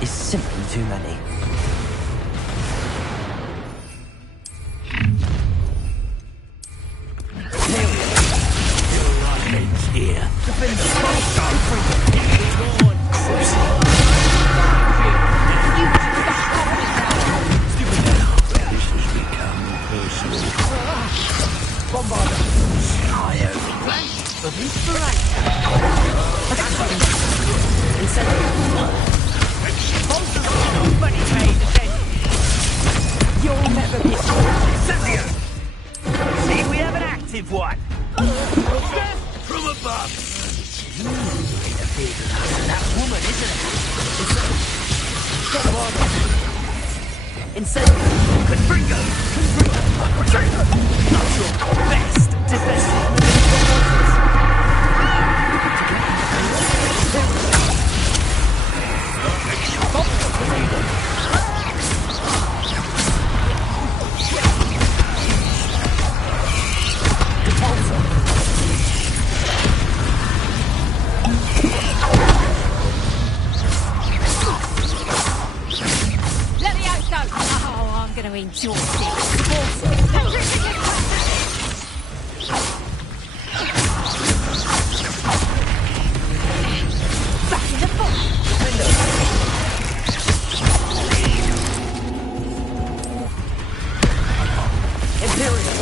Is simply too many. Here. See, we have an active one. From above. That woman, isn't it? Incendiary. Confringo. Not your best defensive Let me out, though. Oh, I'm going to enjoy this. Back in the box. Imperial.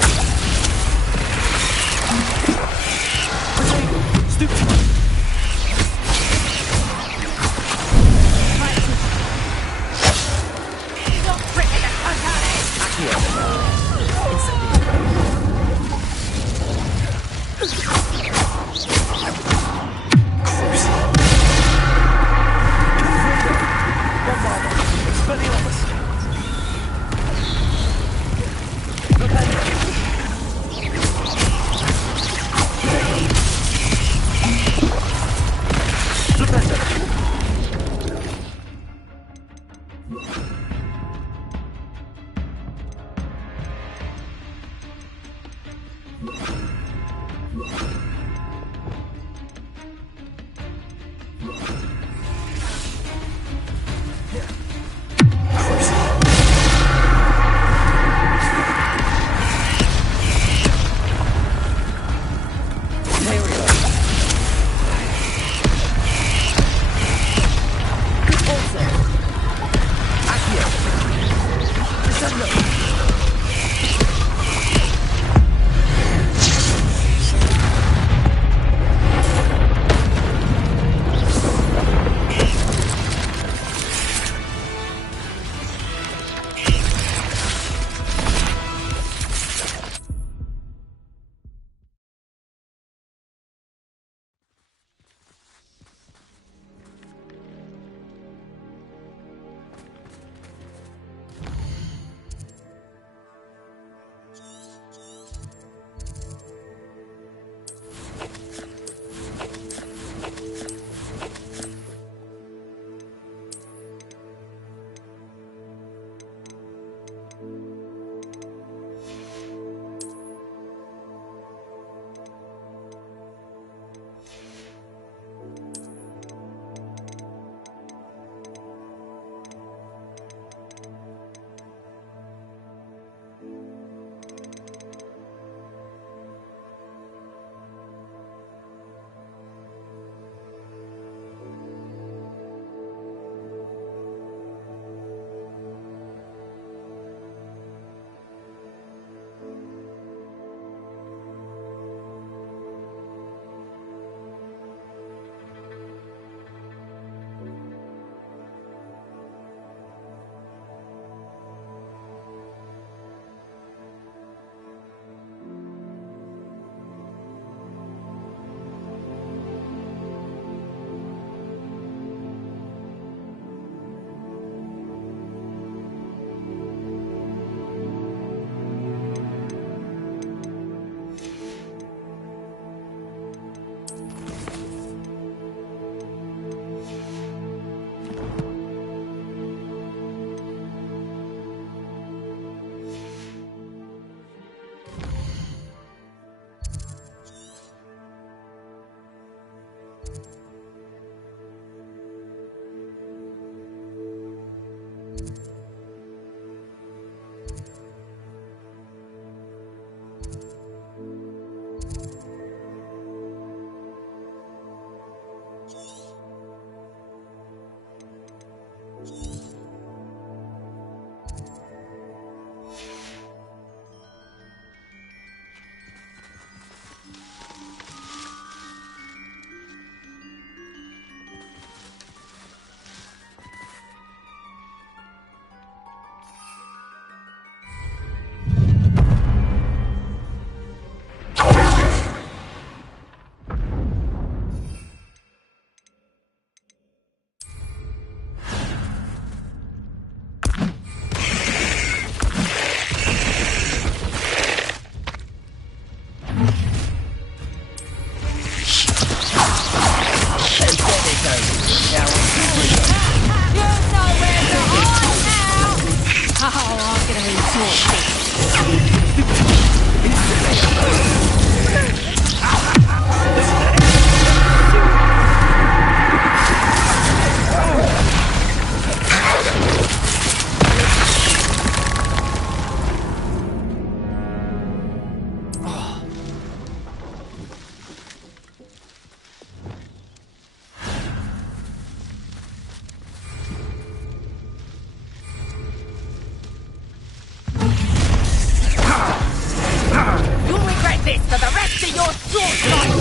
You'll regret this for the rest of your short life!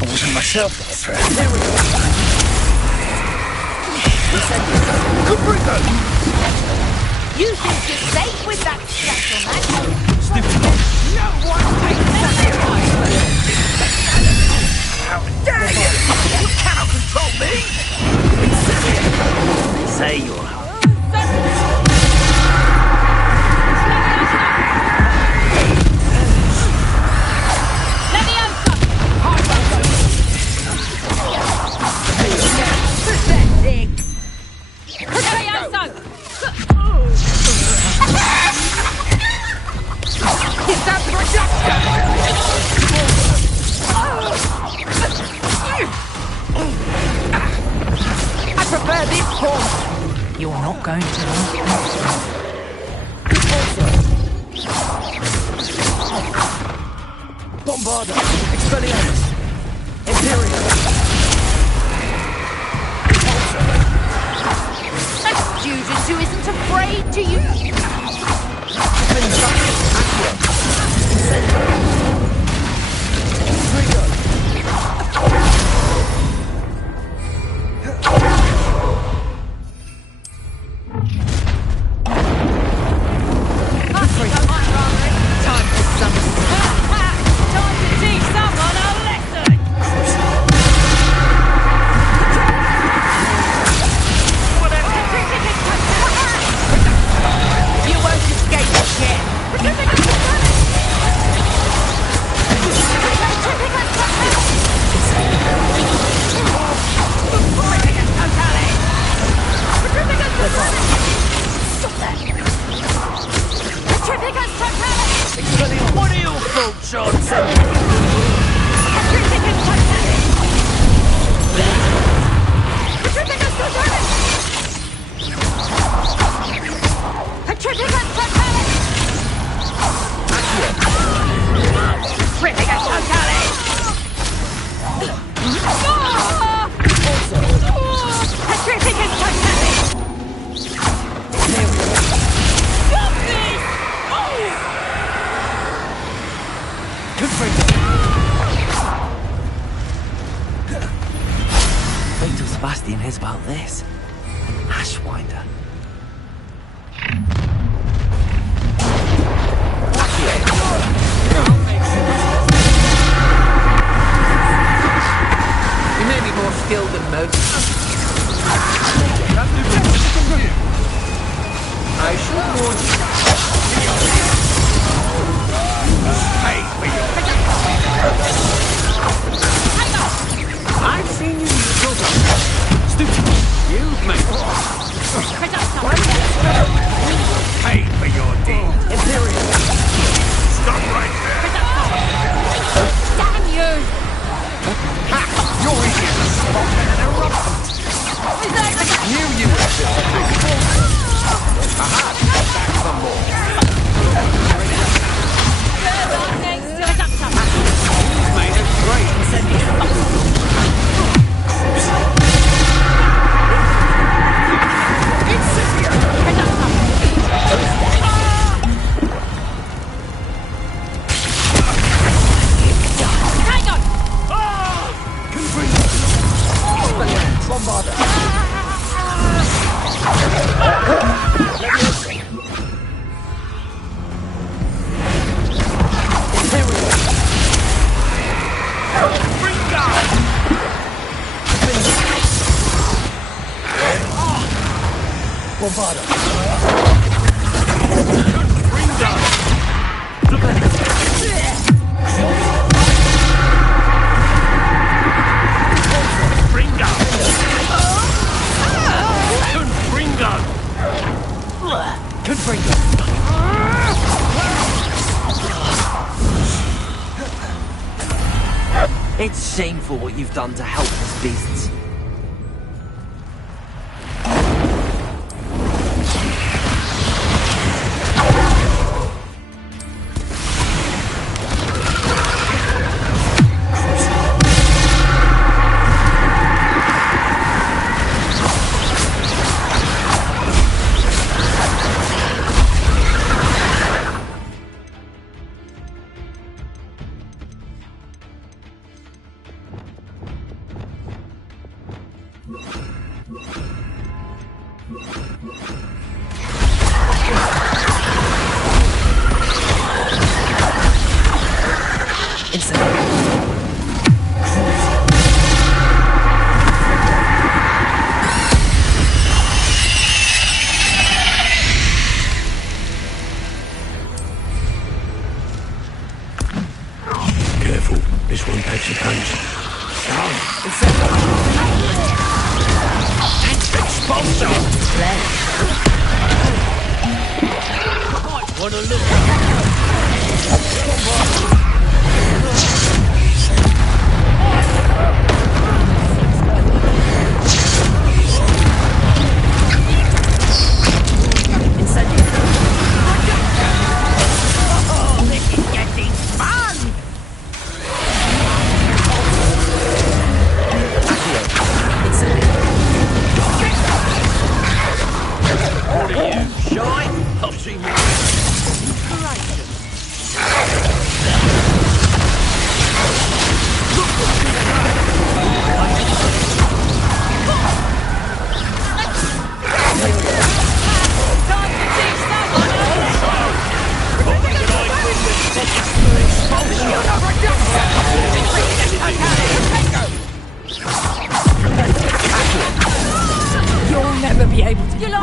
I wasn't myself that threat. You think you're safe with that special magic? No one takes that How dare you! You cannot control me! Say your heart. I prefer this form. You're not going to. Bombarda! Expelliarmus! Imperial! A student who isn't afraid to use. What are your thoughts on Wait till Sebastian hears about this. An Ashwinder. You may be more skilled than most. I should warn you. I've seen you use your gun. Stupid. You've made Pay for your deed. Imperial. Stop right there. Damn you! You're easy as a spot and a robot. Knew you would Aha! Back some more. You've made a great Bring It's shameful what you've done to helpless beasts. Careful, this one takes a punch. Expulso! Might wanna look. Oh, this is getting fun! What are you, shy? I've seen you. You'll never be able to get on.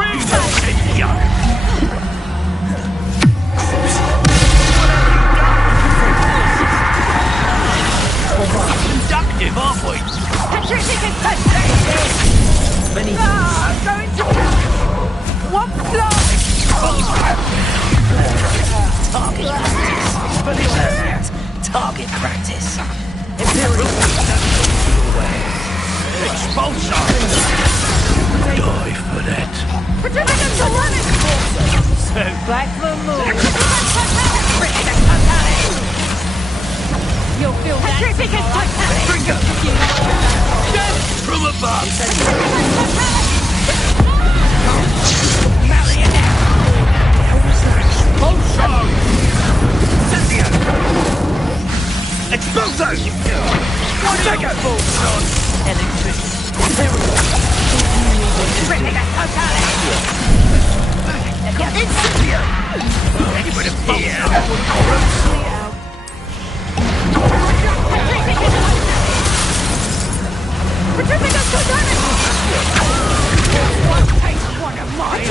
Inductive, aren't we? I'm going to... One block! Target practice. Expulso! Die for that. Back the move! You'll feel that. From above! Expulso! Take it! Incipio! Anybody here? One of mine!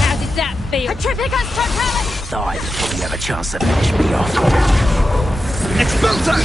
How did that feel? Die before you have a chance to finish me off. Expulso!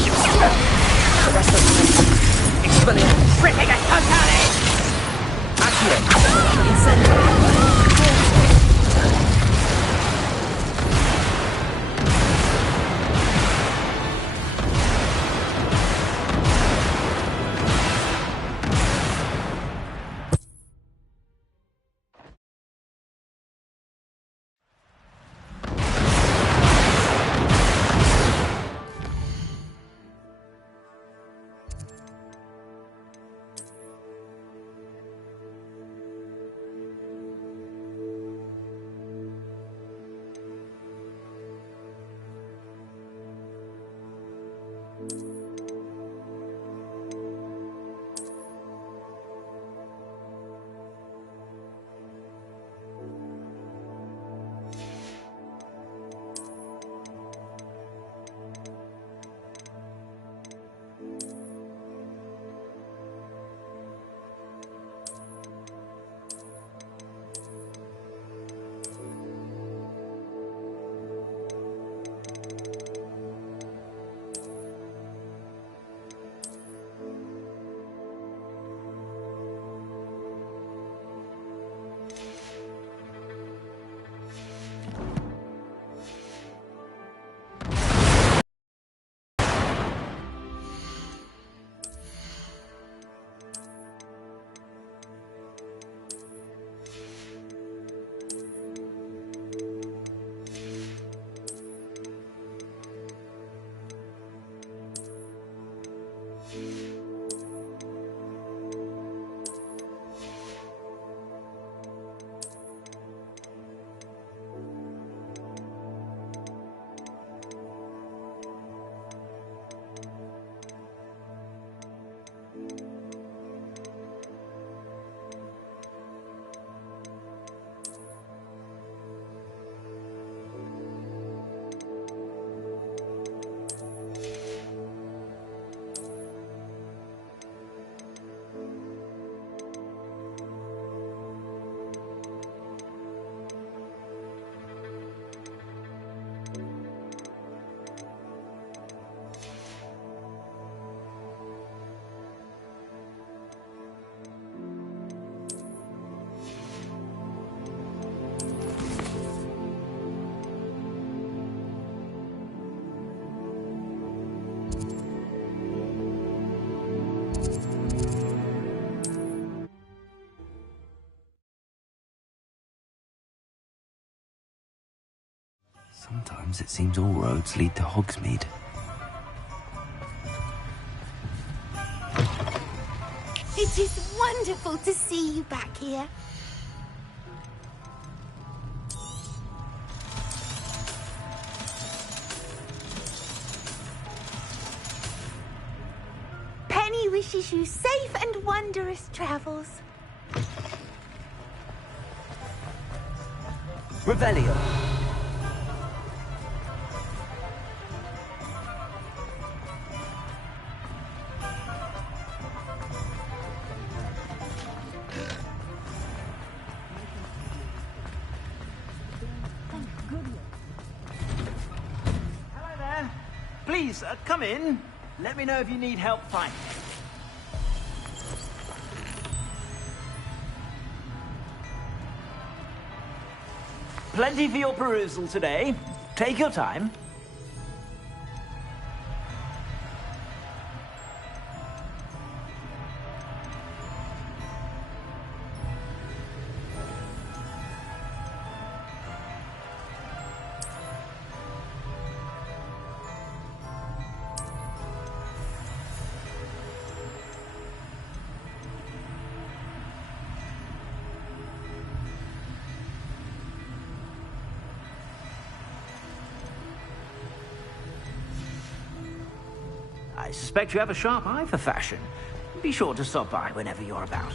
Sometimes it seems all roads lead to Hogsmeade. It is wonderful to see you back here. Penny wishes you safe and wondrous travels. Revelio. Hello there. Please, come in. Let me know if you need help finding it. Plenty for your perusal today. Take your time. I suspect you have a sharp eye for fashion. Be sure to stop by whenever you're about.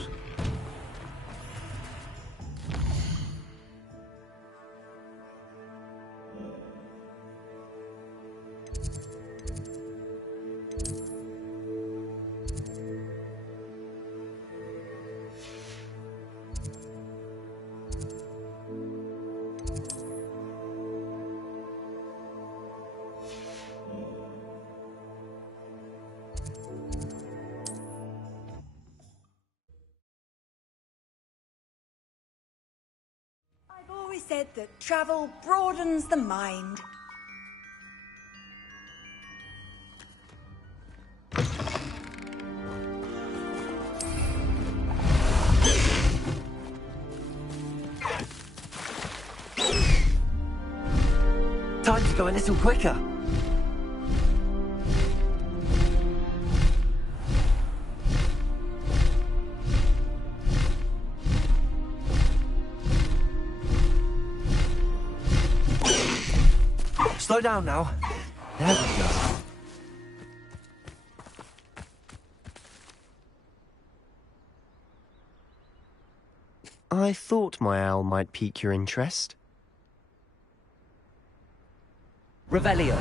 I've always said that travel broadens the mind. Time to go a little quicker. Slow down now. There we go. I thought my owl might pique your interest. Revelio.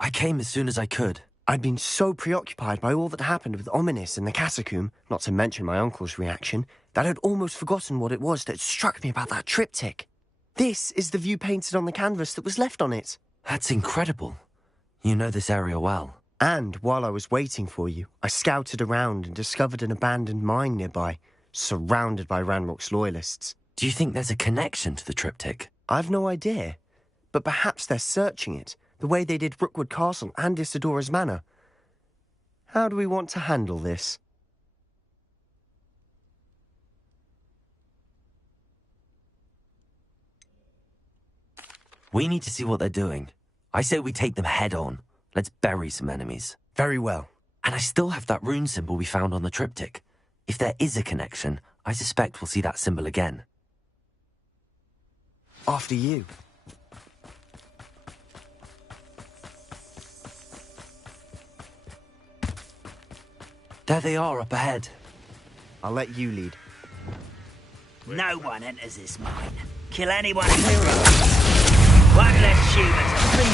I came as soon as I could. I'd been so preoccupied by all that happened with Ominis and the catacomb, not to mention my uncle's reaction, that I'd almost forgotten what it was that struck me about that triptych. This is the view painted on the canvas that was left on it. That's incredible. You know this area well. And while I was waiting for you, I scouted around and discovered an abandoned mine nearby, surrounded by Ranrock's loyalists. Do you think there's a connection to the triptych? I've no idea, but perhaps they're searching it, the way they did Rookwood Castle and Isidora's Manor. How do we want to handle this? We need to see what they're doing. I say we take them head on. Let's bury some enemies. Very well. And I still have that rune symbol we found on the triptych. If there is a connection, I suspect we'll see that symbol again. After you. There they are up ahead. I'll let you lead. No one enters this mine. Kill anyone in the road. One less human to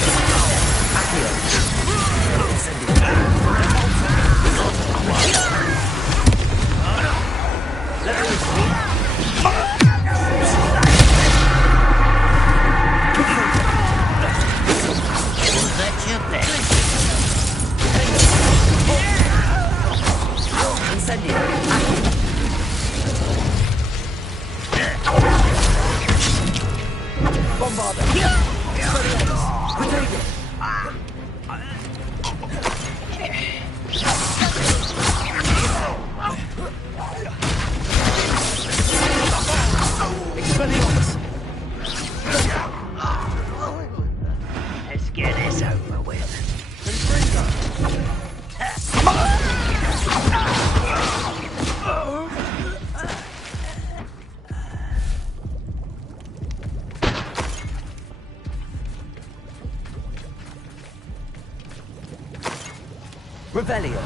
Let's get this over with. Revelio.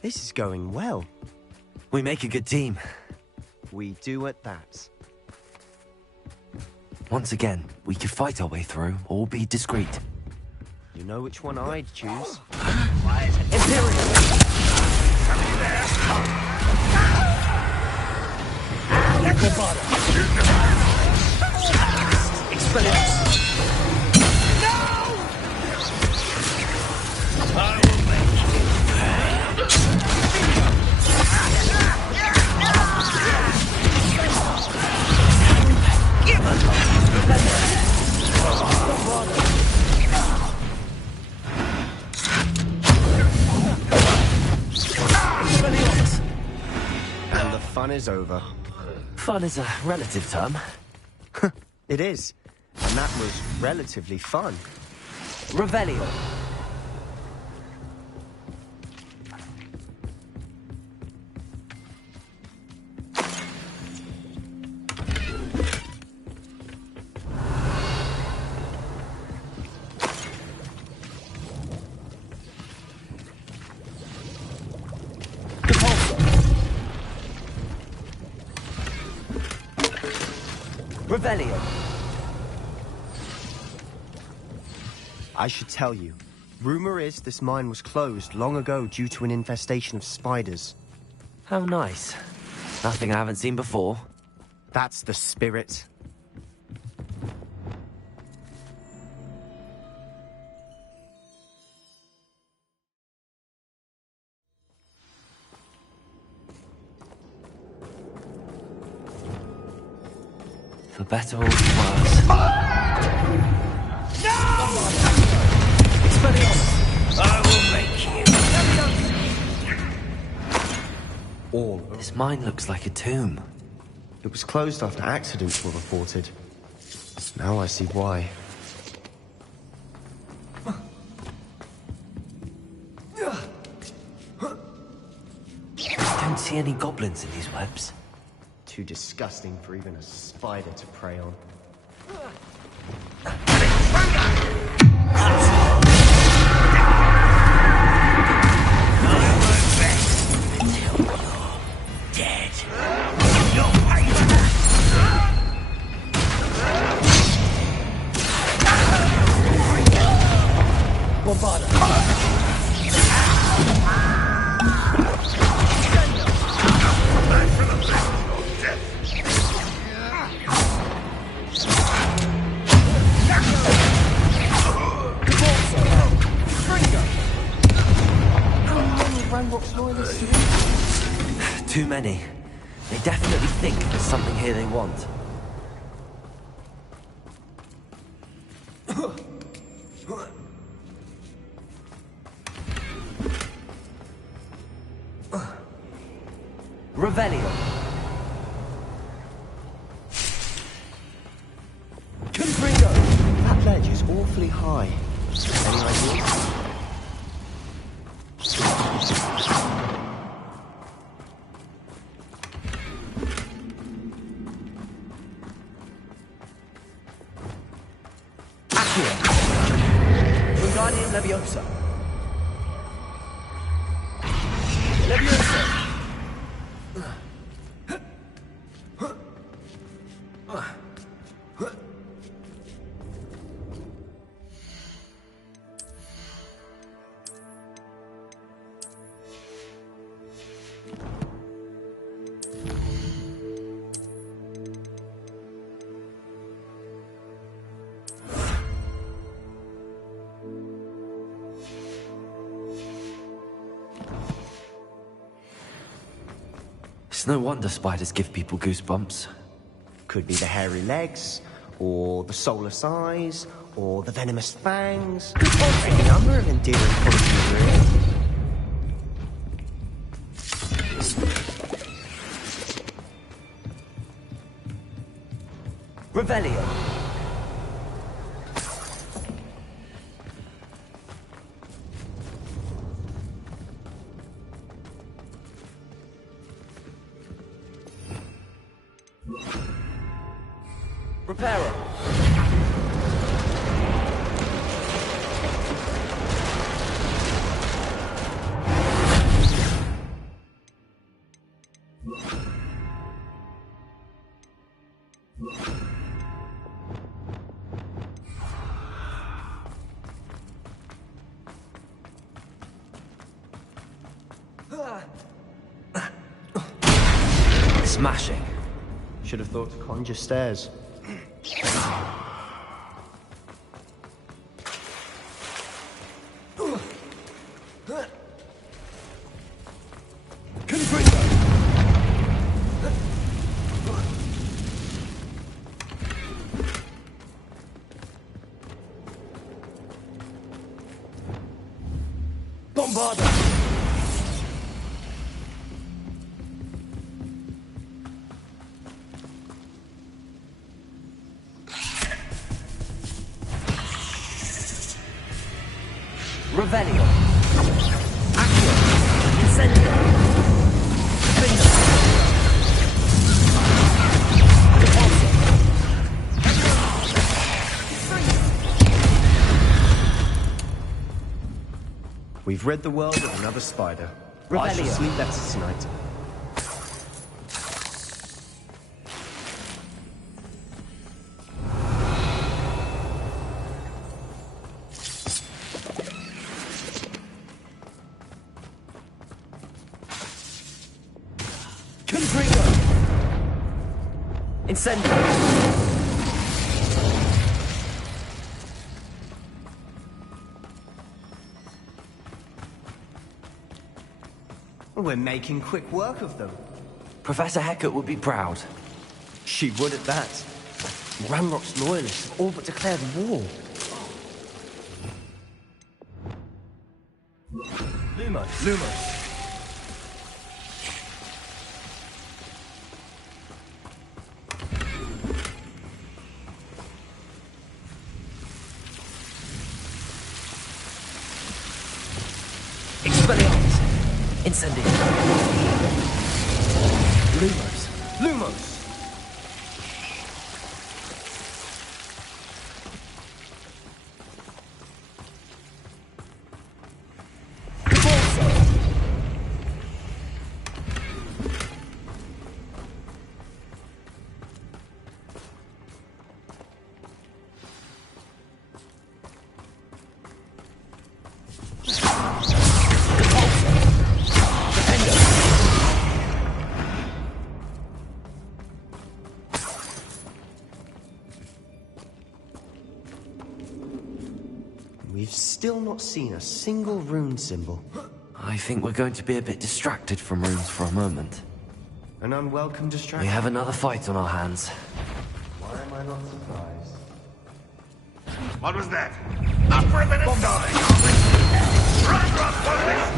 This is going well. We make a good team. We do at that. Once again, we could fight our way through or be discreet. You know which one I'd choose. And the fun is over. Fun is a relative term. It is. And that was relatively fun. Revelio. Revelio. I should tell you. Rumor is this mine was closed long ago due to an infestation of spiders. How nice. Nothing I haven't seen before. That's the spirit. For better or for worse. No! I will make you. All. This mine looks like a tomb. It was closed after accidents were reported. Now I see why. Don't see any goblins in these webs. Too disgusting for even a spider to prey on. Dead. Too many. They definitely think there's something here they want. Revelio. Confringo. That ledge is awfully high. Any ideas? Wingardium Leviosa. Leviosa. It's no wonder spiders give people goosebumps. Could be the hairy legs, or the soulless eyes, or the venomous fangs. Any number of endearing qualities, really. Revelio. Reparo. Smashing. Should have thought to conjure stairs. Bombarda. Revelio. Accio. Incendio. Defender. Repulsor. We've rid the world of another spider. I shall Revelio. sleep better tonight. Confringo. Incendio. We're making quick work of them. Professor Hecat would be proud. She would at that. Ranrock's loyalists have all but declared war. Lumos. Expelliarmus. Incendio. Lumos. We've still not seen a single rune symbol. I think we're going to be a bit distracted from runes for a moment. An unwelcome distraction. We have another fight on our hands. Why am I not surprised? What was that? Up for a bit of stalling! Run, what is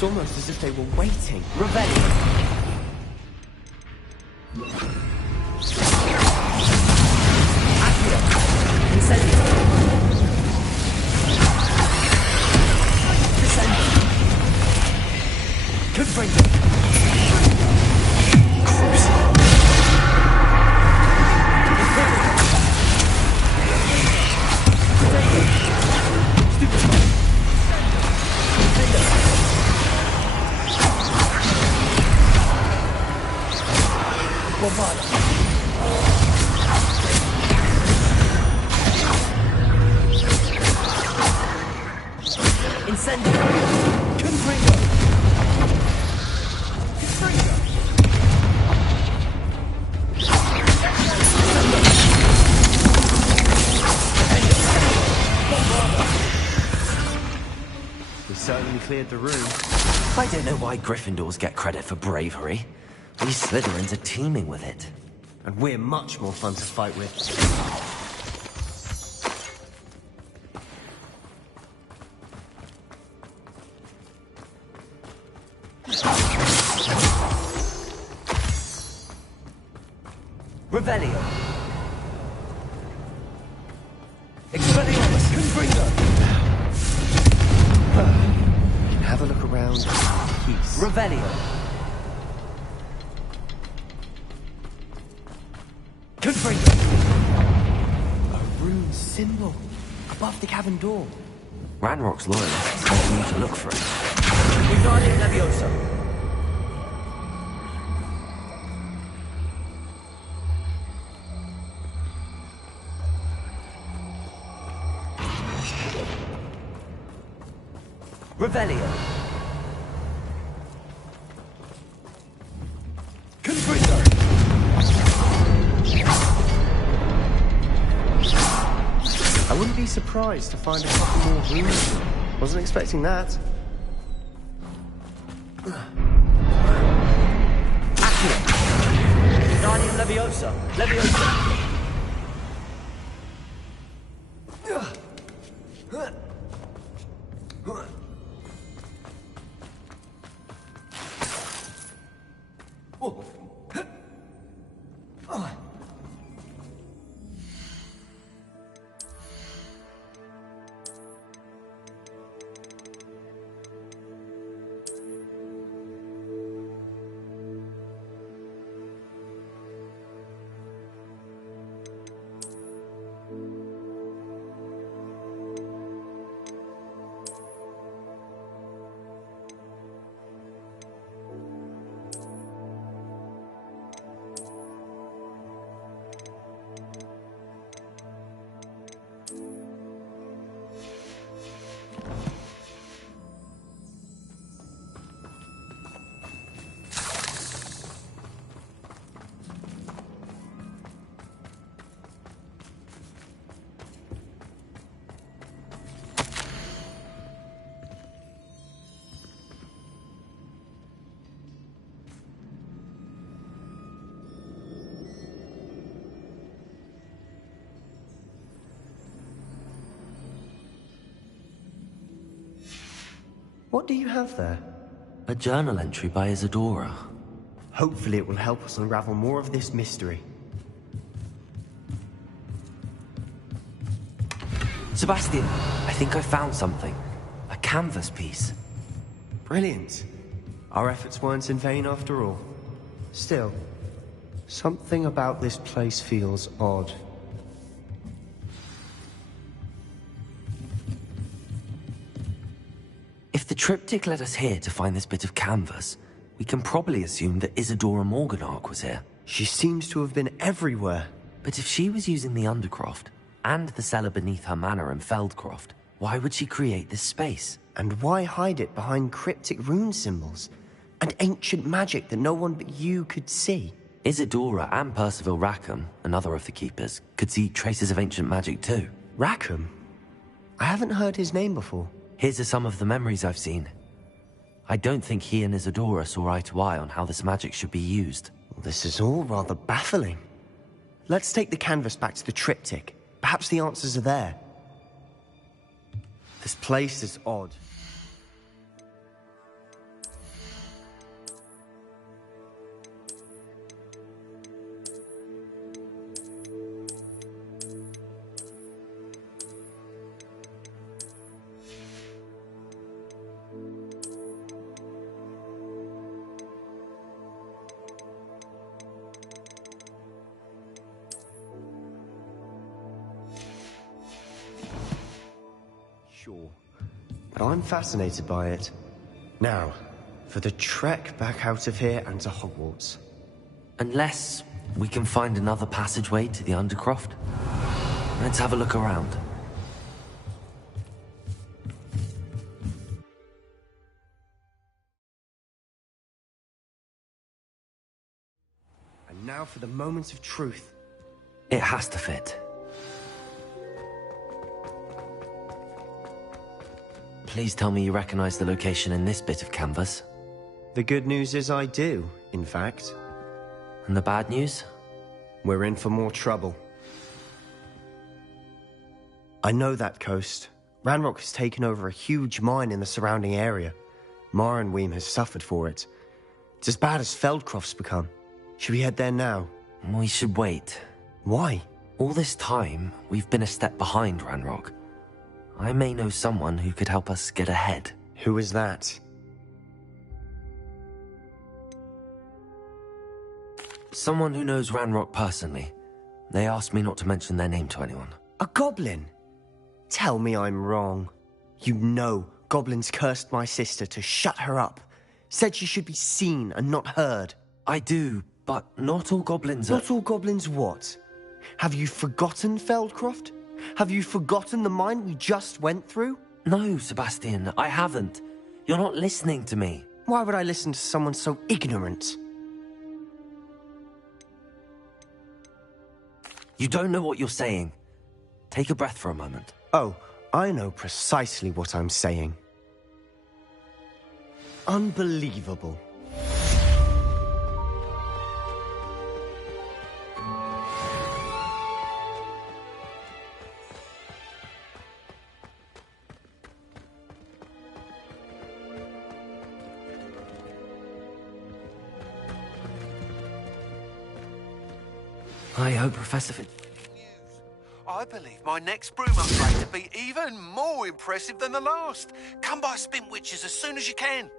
It's almost as if they were waiting. Revelio. Cleared the room. I don't know why Gryffindors get credit for bravery. We Slytherins are teeming with it. And we're much more fun to fight with. Revelio. Expelliarmus Confringo. Have a look around. Peace. Revelio. Confringo. A rune symbol above the cavern door. Ranrock's loyalists told me to look for it. Wingardium Leviosa. Revelio. I wouldn't be surprised to find a couple more runes. Wasn't expecting that. Wingardium Leviosa. Leviosa. What do you have there? A journal entry by Isadora. Hopefully it will help us unravel more of this mystery. Sebastian, I think I found something. A canvas piece. Brilliant. Our efforts weren't in vain after all. Still, something about this place feels odd. If the triptych led us here to find this bit of canvas, we can probably assume that Isadora Morganach was here. She seems to have been everywhere. But if she was using the Undercroft, and the cellar beneath her manor in Feldcroft, why would she create this space? And why hide it behind cryptic rune symbols? And ancient magic that no one but you could see? Isadora and Percival Rackham, another of the Keepers, could see traces of ancient magic too. Rackham? I haven't heard his name before. Here's some of the memories I've seen. I don't think he and Isadora saw eye to eye on how this magic should be used. This is all rather baffling. Let's take the canvas back to the triptych. Perhaps the answers are there. This place is odd. but I'm fascinated by it. Now, for the trek back out of here and to Hogwarts. Unless we can find another passageway to the Undercroft. Let's have a look around. And now for the moment of truth. It has to fit. Please tell me you recognize the location in this bit of canvas. The good news is I do, in fact. And the bad news? We're in for more trouble. I know that coast. Ranrock has taken over a huge mine in the surrounding area. Marrenweem has suffered for it. It's as bad as Feldcroft's become. Should we head there now? We should wait. Why? All this time, we've been a step behind Ranrock. I may know someone who could help us get ahead. Who is that? Someone who knows Ranrock personally. They asked me not to mention their name to anyone. A goblin? Tell me I'm wrong. You know goblins cursed my sister to shut her up. Said she should be seen and not heard. I do, but not all goblins are... Not all goblins what? Have you forgotten Feldcroft? Have you forgotten the mine we just went through? No, Sebastian, I haven't. You're not listening to me. Why would I listen to someone so ignorant? You don't know what you're saying. Take a breath for a moment. Oh, I know precisely what I'm saying. Unbelievable. I hope Professor I believe my next broom upgrade to be even more impressive than the last. Come by Spintwitches as soon as you can.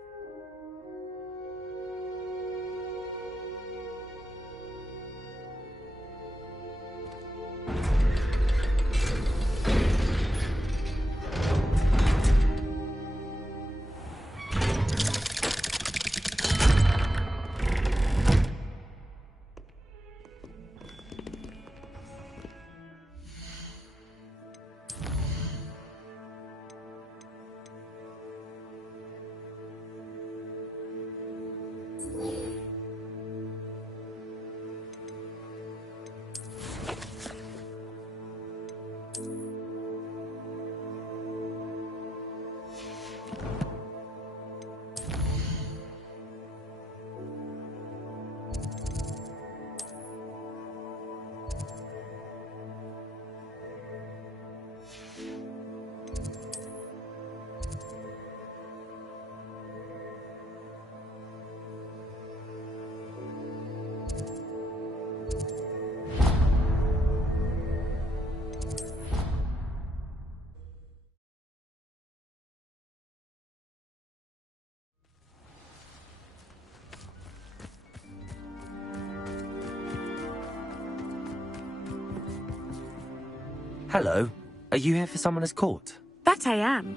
Hello. Are you here for Summoner's Court? That I am.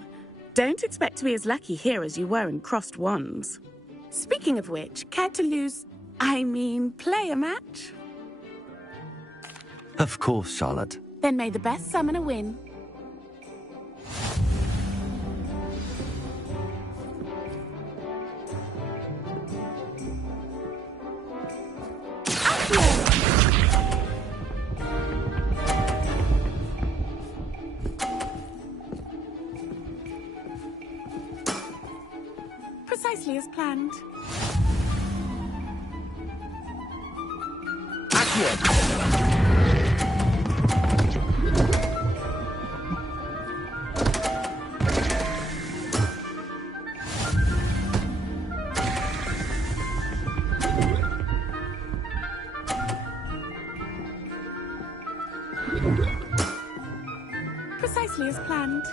Don't expect to be as lucky here as you were in Crossed Wands. Speaking of which, care to play a match? Of course, Charlotte. Then may the best summoner win. Precisely as planned. Precisely as planned.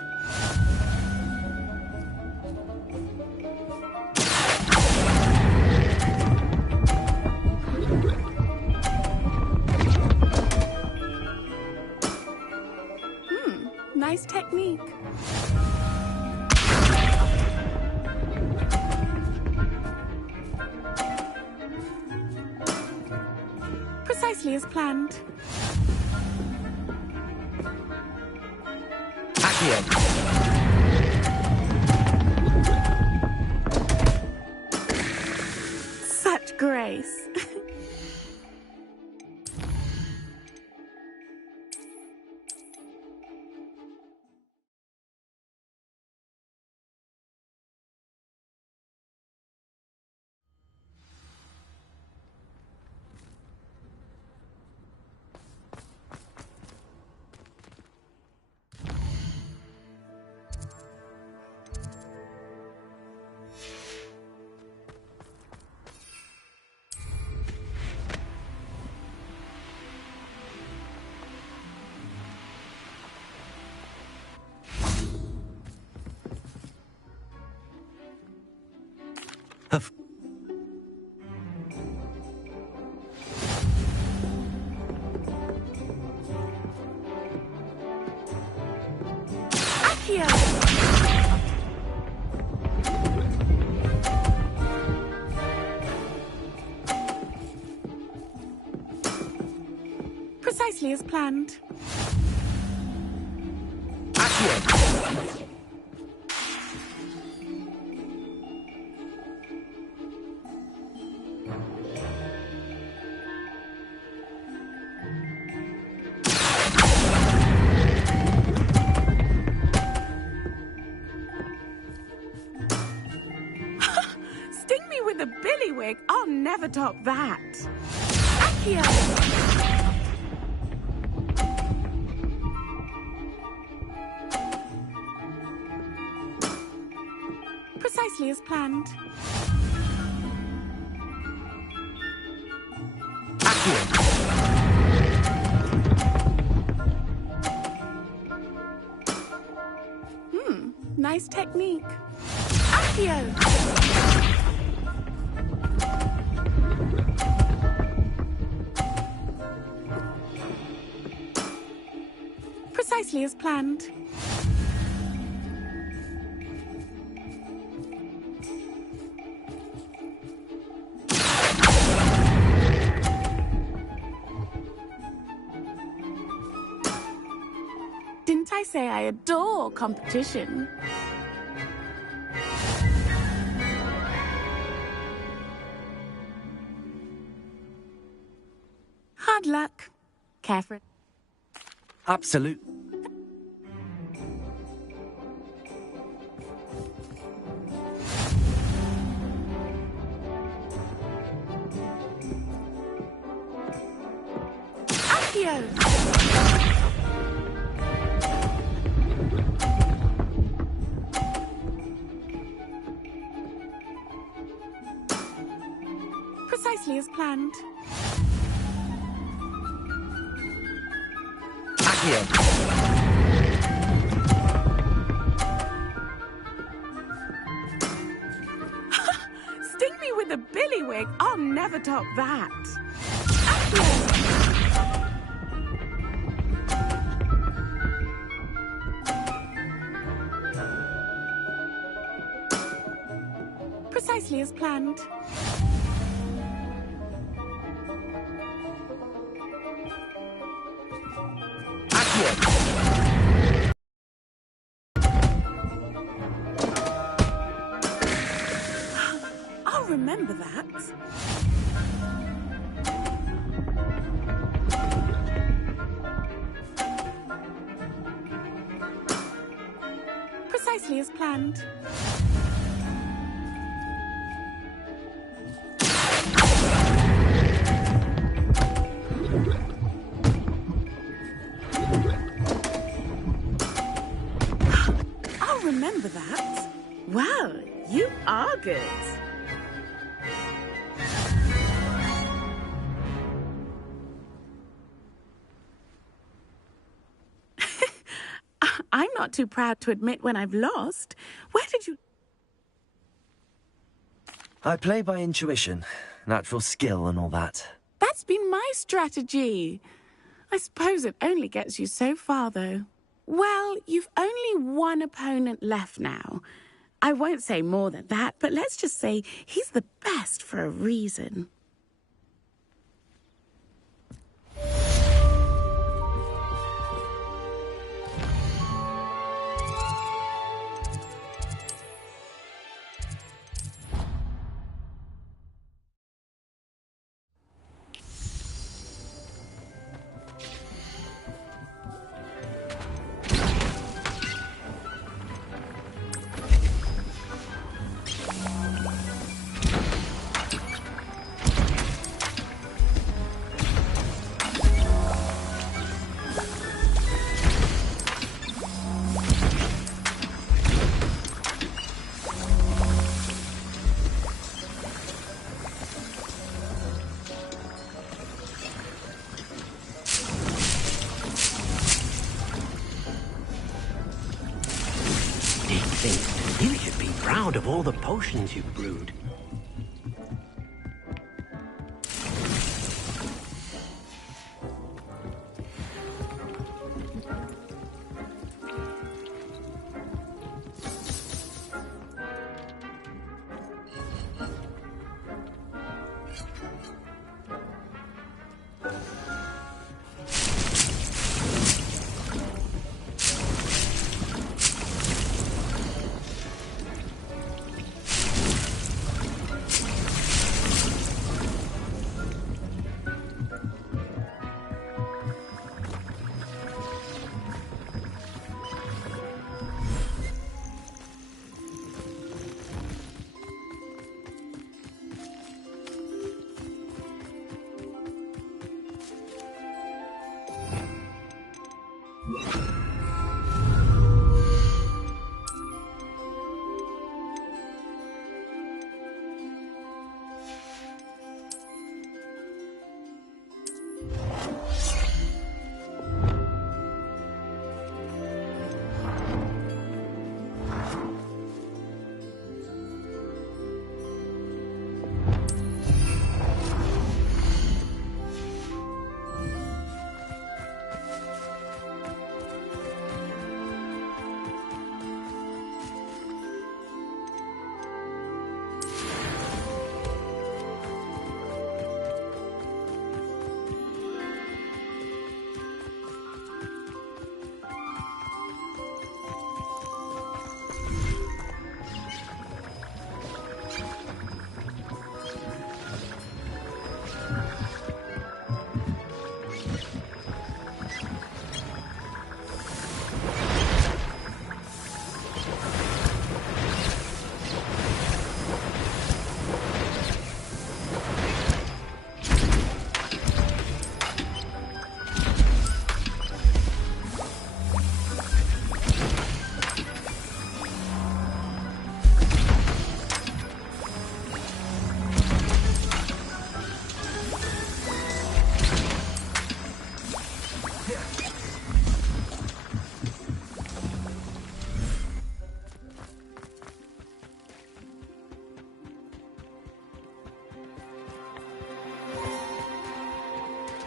Nice technique. Precisely as planned. Such grace. Precisely as planned. Sting me with a billywig. I'll never top that. Accio! Precisely as planned. Nice technique. Accio! Precisely as planned. Didn't I say I adore competition? Hard luck. Care for it. Absolute. Accio! Precisely as planned. Sting me with a billywig. I'll never top that. Precisely as planned. I'll remember that. Precisely as planned. I'll remember that. Well, you are good. I'm not too proud to admit when I've lost. Where did you... I play by intuition, natural skill and all that. That's been my strategy. I suppose it only gets you so far, though. Well, you've only one opponent left now. I won't say more than that, but let's just say he's the best for a reason. proud of all the potions you've brewed.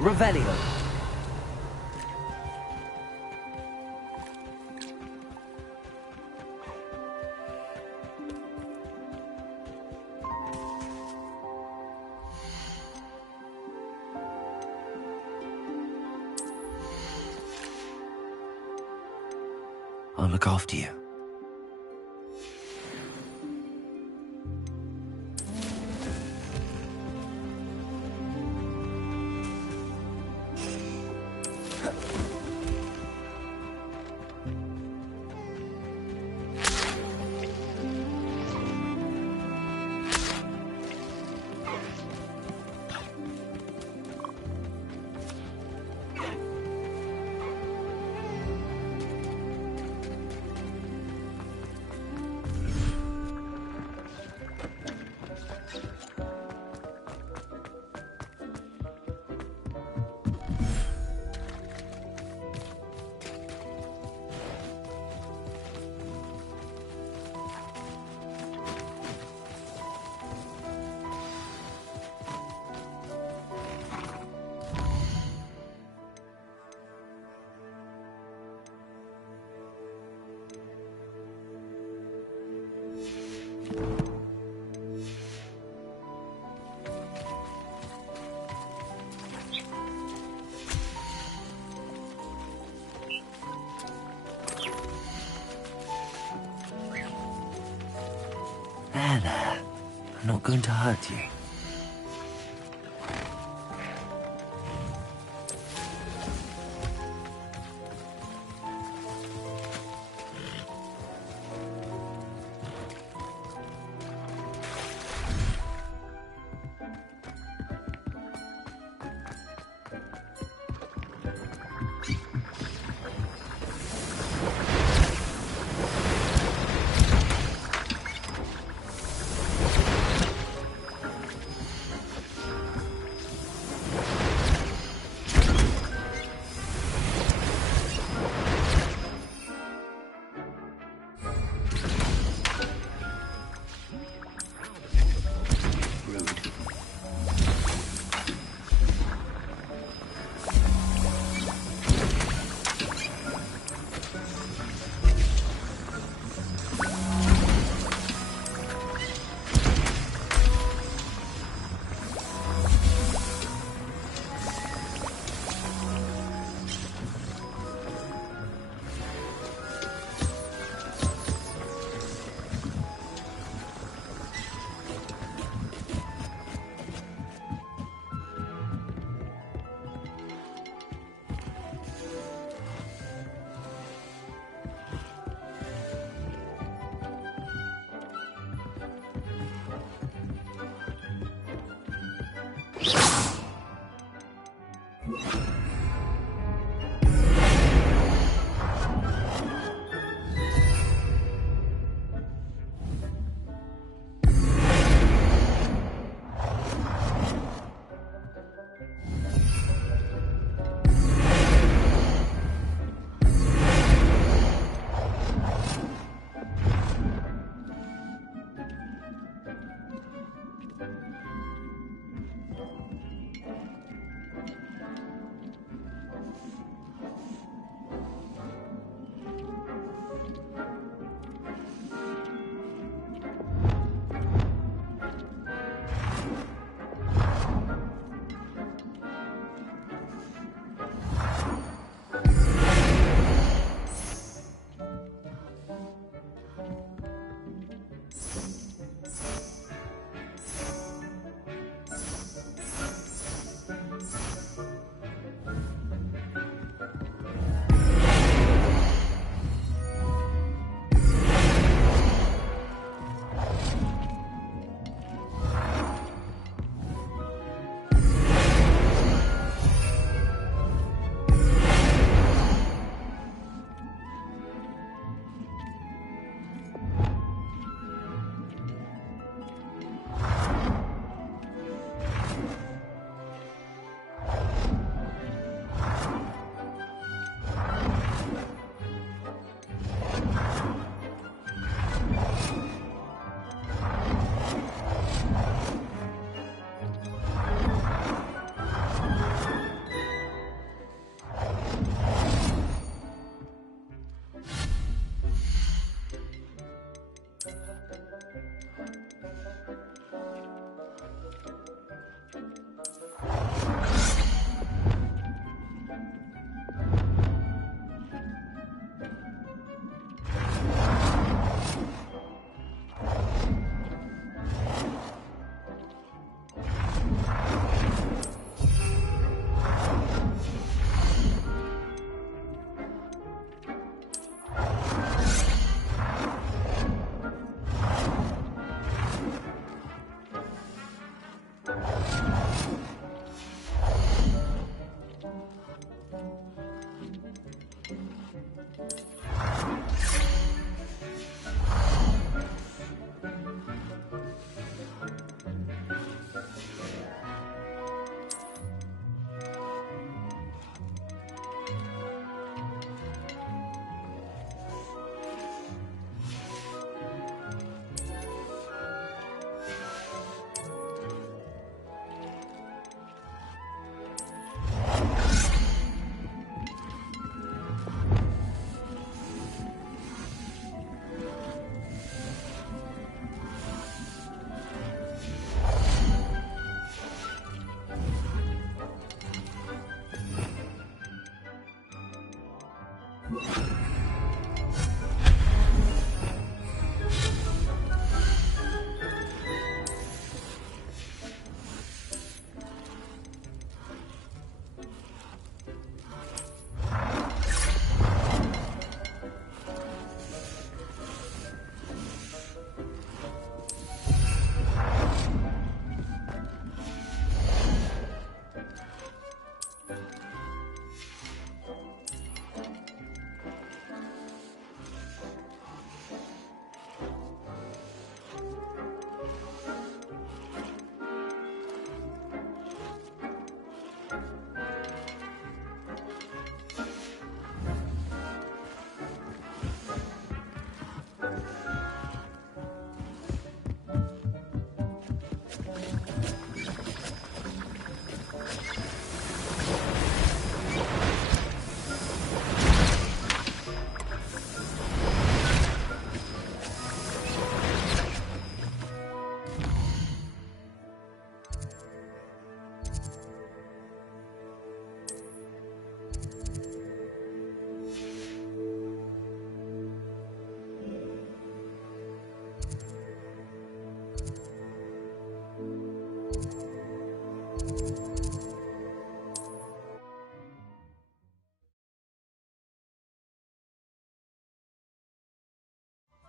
Revelio. I'll look after you. There. I'm not going to hurt you.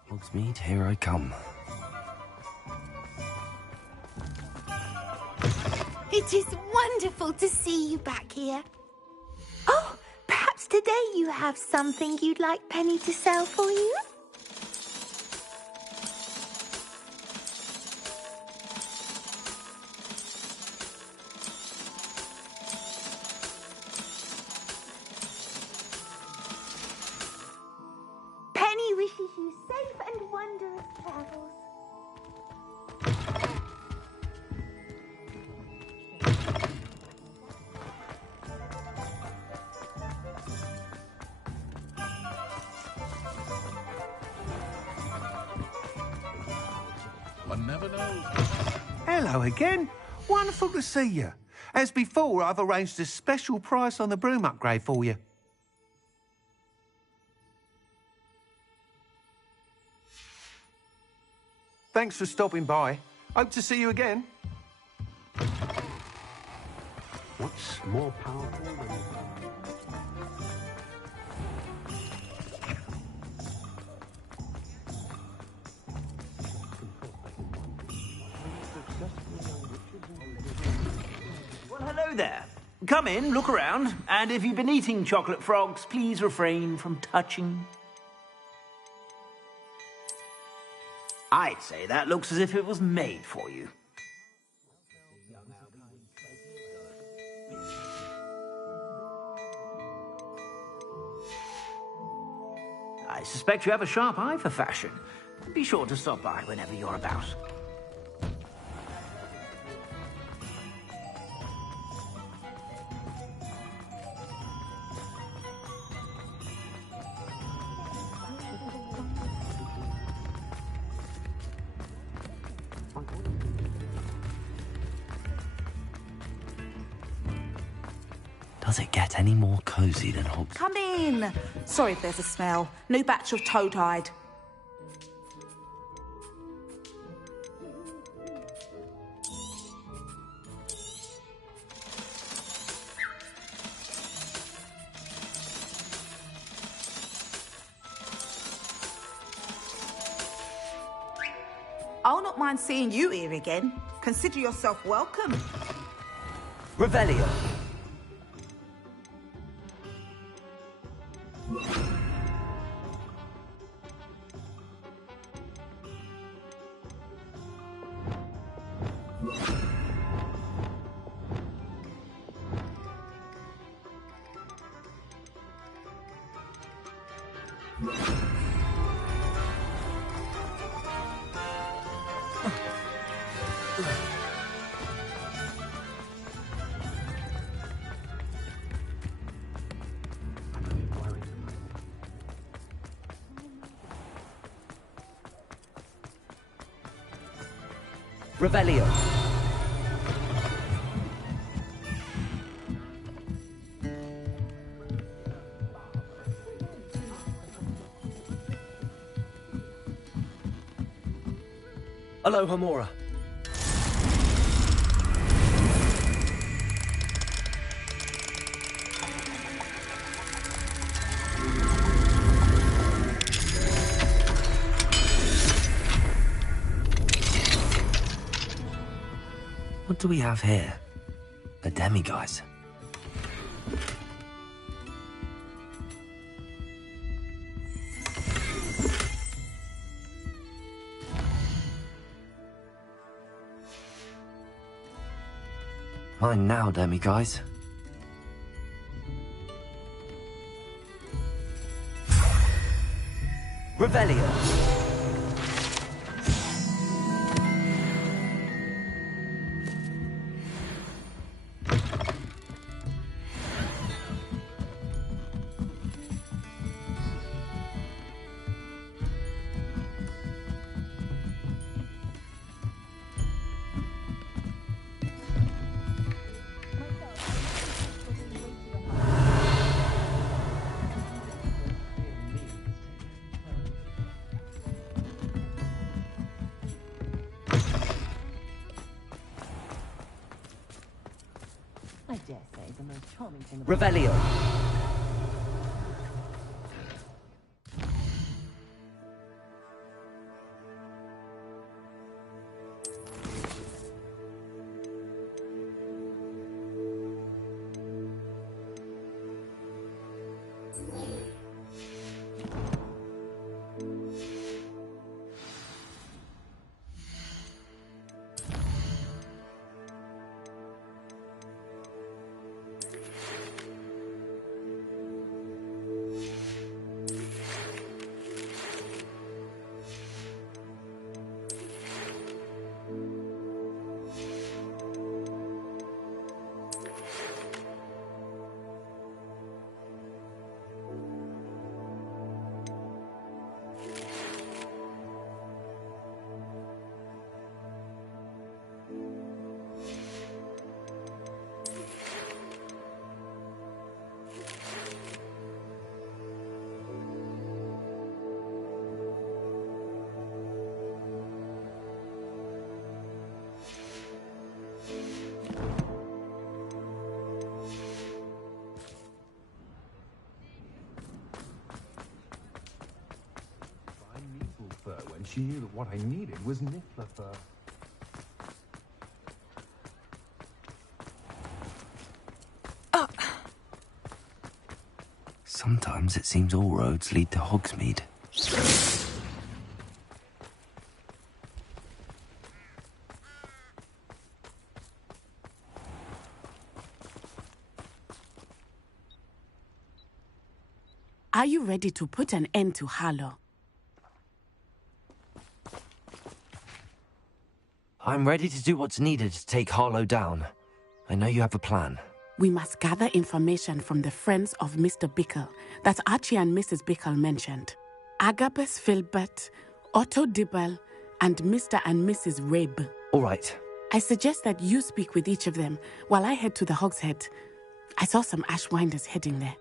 Hogsmeade, here I come. It is wonderful to see you back here. Oh, perhaps today you have something you'd like Penny to sell for you? Penny wishes you safe and wondrous travels. One never knows. Hello again. Wonderful to see you. As before, I've arranged a special price on the broom upgrade for you. Thanks for stopping by. Hope to see you again. What's more powerful than... Well, hello there. Come in, look around, and if you've been eating chocolate frogs, please refrain from touching. I'd say that looks as if it was made for you. I suspect you have a sharp eye for fashion. Be sure to stop by whenever you're about. Does it get any more cosy than Hogsmeade? Come in. Sorry if there's a smell. New batch of toad-hide. I'll not mind seeing you here again. Consider yourself welcome. Revelio. Revelio. Aloha Mora. What do we have here? A demiguise. Mine now, demiguise. Revelio. I dare say the most charming thing about Revelio. When she knew that what I needed was niffler fur. Sometimes it seems all roads lead to Hogsmeade. Are you ready to put an end to Harlow? I'm ready to do what's needed to take Harlow down. I know you have a plan. We must gather information from the friends of Mr. Bickle that Archie and Mrs. Bickle mentioned. Agabus Filbert, Otto Dibble, and Mr. and Mrs. Rabe. All right. I suggest that you speak with each of them while I head to the Hogshead. I saw some Ashwinders heading there.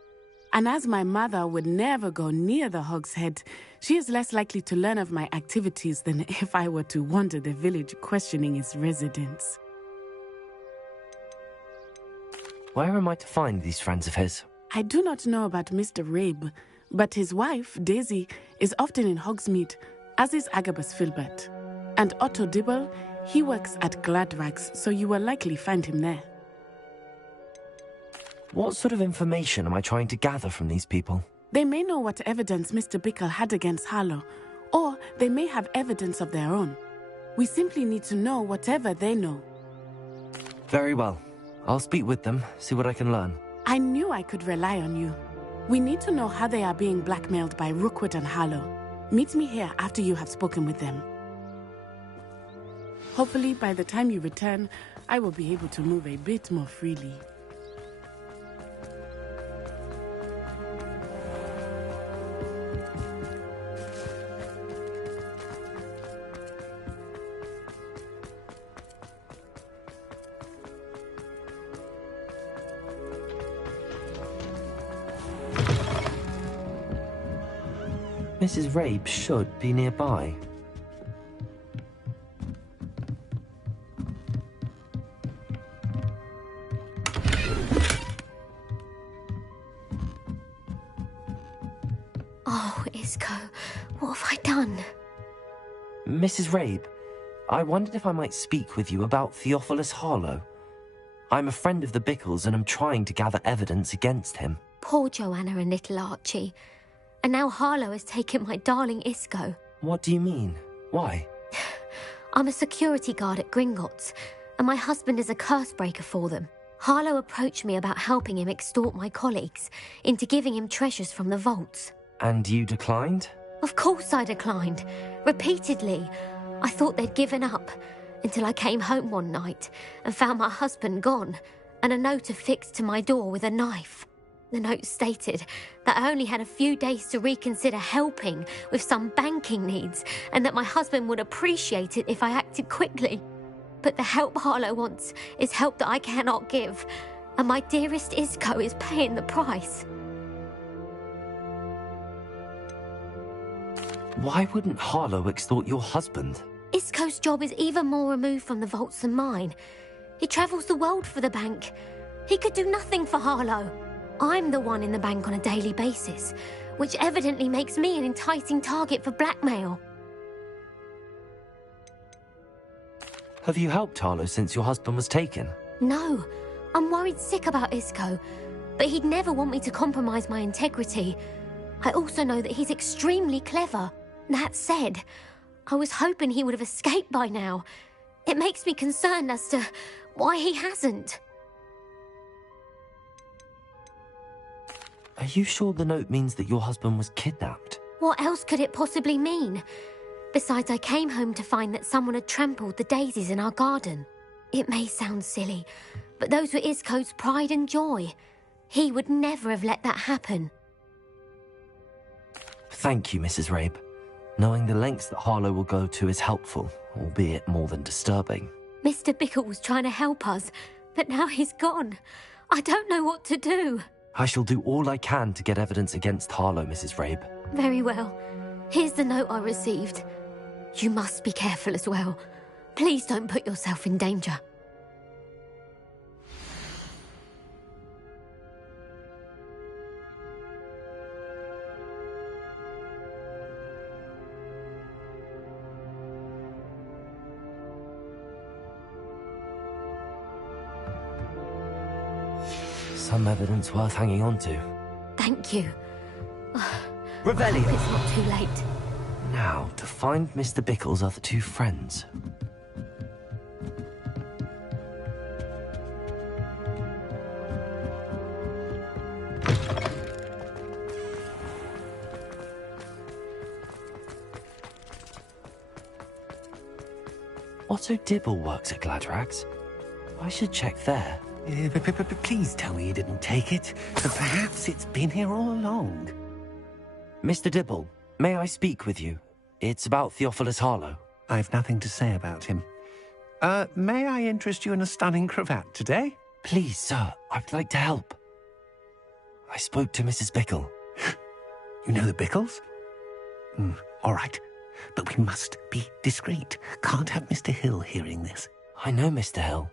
And as my mother would never go near the Hogshead, she is less likely to learn of my activities than if I were to wander the village questioning its residents. Where am I to find these friends of his? I do not know about Mr. Rabe, but his wife, Daisy, is often in Hogsmeade, as is Agabus Filbert. And Otto Dibble He works at Gladrags, so you will likely find him there. What sort of information am I trying to gather from these people? They may know what evidence Mr. Bickle had against Harlow, or they may have evidence of their own. We simply need to know whatever they know. Very well. I'll speak with them, see what I can learn. I knew I could rely on you. We need to know how they are being blackmailed by Rookwood and Harlow. Meet me here after you have spoken with them. Hopefully, by the time you return, I will be able to move a bit more freely. Mrs. Rabe should be nearby. Oh, Isco, what have I done? Mrs. Rabe, I wondered if I might speak with you about Theophilus Harlow. I'm a friend of the Bickles and I'm trying to gather evidence against him. Poor Joanna and little Archie. And now Harlow has taken my darling Isco. What do you mean? Why? I'm a security guard at Gringotts, and my husband is a curse breaker for them. Harlow approached me about helping him extort my colleagues into giving him treasures from the vaults. And you declined? Of course I declined. Repeatedly. I thought they'd given up, until I came home one night and found my husband gone, and a note affixed to my door with a knife. The note stated that I only had a few days to reconsider helping with some banking needs, and that my husband would appreciate it if I acted quickly. But the help Harlow wants is help that I cannot give, and my dearest Isco is paying the price. Why wouldn't Harlow extort your husband? Isco's job is even more removed from the vaults than mine. He travels the world for the bank. He could do nothing for Harlow. I'm the one in the bank on a daily basis, which evidently makes me an enticing target for blackmail. Have you helped Harlow since your husband was taken? No, I'm worried sick about Isco, but he'd never want me to compromise my integrity. I also know that he's extremely clever. That said, I was hoping he would have escaped by now. It makes me concerned as to why he hasn't. Are you sure the note means that your husband was kidnapped? What else could it possibly mean? Besides, I came home to find that someone had trampled the daisies in our garden. It may sound silly, but those were Isco's pride and joy. He would never have let that happen. Thank you, Mrs. Rabe. Knowing the lengths that Harlow will go to is helpful, albeit more than disturbing. Mr. Bickle was trying to help us, but now he's gone. I don't know what to do. I shall do all I can to get evidence against Harlow, Mrs. Rabe. Very well. Here's the note I received. You must be careful as well. Please don't put yourself in danger. Some evidence worth hanging on to. Thank you. Revelio. It's not too late. Now, to find Mr. Bickle's other two friends. Otto Dibble works at Gladrags. I should check there. Please tell me you didn't take it. Perhaps it's been here all along. Mr. Dibble, may I speak with you? It's about Theophilus Harlow. I've nothing to say about him. May I interest you in a stunning cravat today? Please, sir, I'd like to help. I spoke to Mrs. Bickle. You know the Bickles? All right. But we must be discreet. Can't have Mr. Hill hearing this. I know Mr. Hill.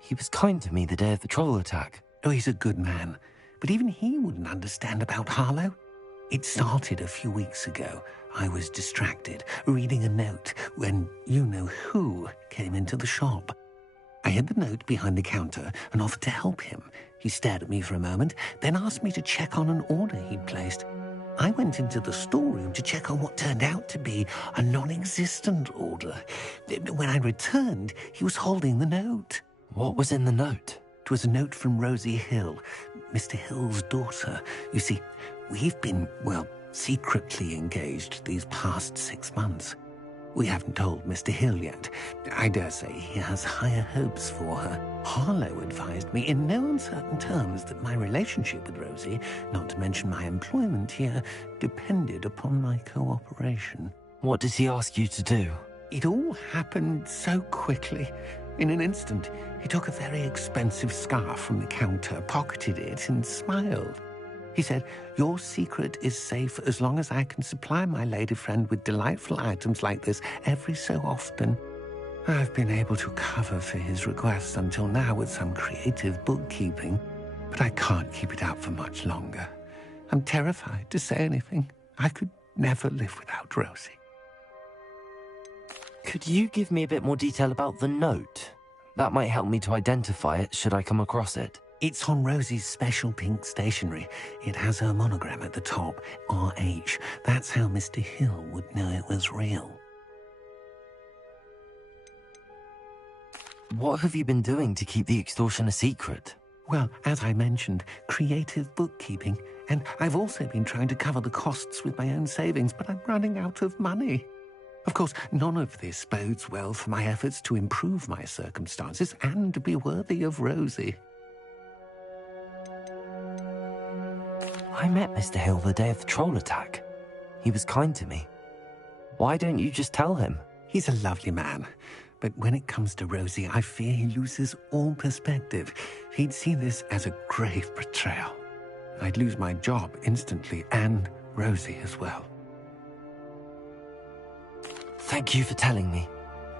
He was kind to me the day of the troll attack. Oh, he's a good man. But even he wouldn't understand about Harlow. It started a few weeks ago. I was distracted, reading a note, when you-know-who came into the shop. I hid the note behind the counter and offered to help him. He stared at me for a moment, then asked me to check on an order he'd placed. I went into the storeroom to check on what turned out to be a non-existent order. When I returned, he was holding the note. What was in the note? It was a note from Rosie Hill, Mr. Hill's daughter. You see, we've been, secretly engaged these past 6 months. We haven't told Mr. Hill yet. I dare say he has higher hopes for her. Harlow advised me in no uncertain terms that my relationship with Rosie, not to mention my employment here, depended upon my cooperation. What did he ask you to do? It all happened so quickly. In an instant, he took a very expensive scarf from the counter, pocketed it, and smiled. He said, "Your secret is safe as long as I can supply my lady friend with delightful items like this every so often." I've been able to cover for his requests until now with some creative bookkeeping, but I can't keep it up for much longer. I'm terrified to say anything. I could never live without Rosie. Could you give me a bit more detail about the note? That might help me to identify it should I come across it. It's on Rosie's special pink stationery. It has her monogram at the top, RH. That's how Mr. Hill would know it was real. What have you been doing to keep the extortion a secret? Well, as I mentioned, creative bookkeeping. And I've also been trying to cover the costs with my own savings, but I'm running out of money. Of course, none of this bodes well for my efforts to improve my circumstances and be worthy of Rosie. I met Mr. Hill the day of the troll attack. He was kind to me. Why don't you just tell him? He's a lovely man. But when it comes to Rosie, I fear he loses all perspective. He'd see this as a grave betrayal. I'd lose my job instantly, and Rosie as well. Thank you for telling me.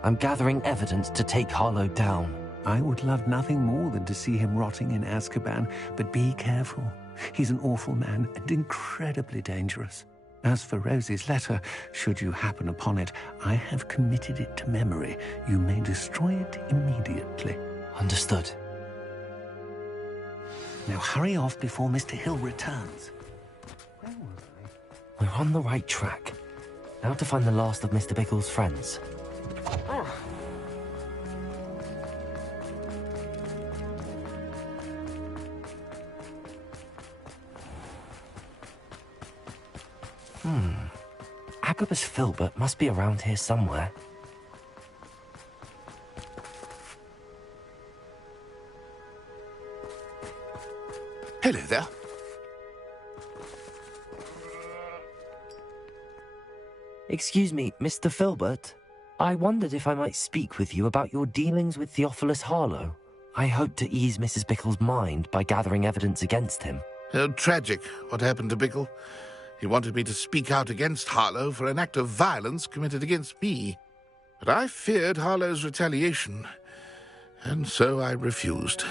I'm gathering evidence to take Harlow down. I would love nothing more than to see him rotting in Azkaban, but be careful. He's an awful man and incredibly dangerous. As for Rosie's letter, should you happen upon it, I have committed it to memory. You may destroy it immediately. Understood. Now hurry off before Mr. Hill returns. Where was I? We're on the right track. Now to find the last of Mr. Bickle's friends. Agabus Filbert must be around here somewhere. Hello there. Excuse me, Mr. Filbert. I wondered if I might speak with you about your dealings with Theophilus Harlow. I hope to ease Mrs. Bickle's mind by gathering evidence against him. Oh, tragic, what happened to Bickle. He wanted me to speak out against Harlow for an act of violence committed against me. But I feared Harlow's retaliation, and so I refused.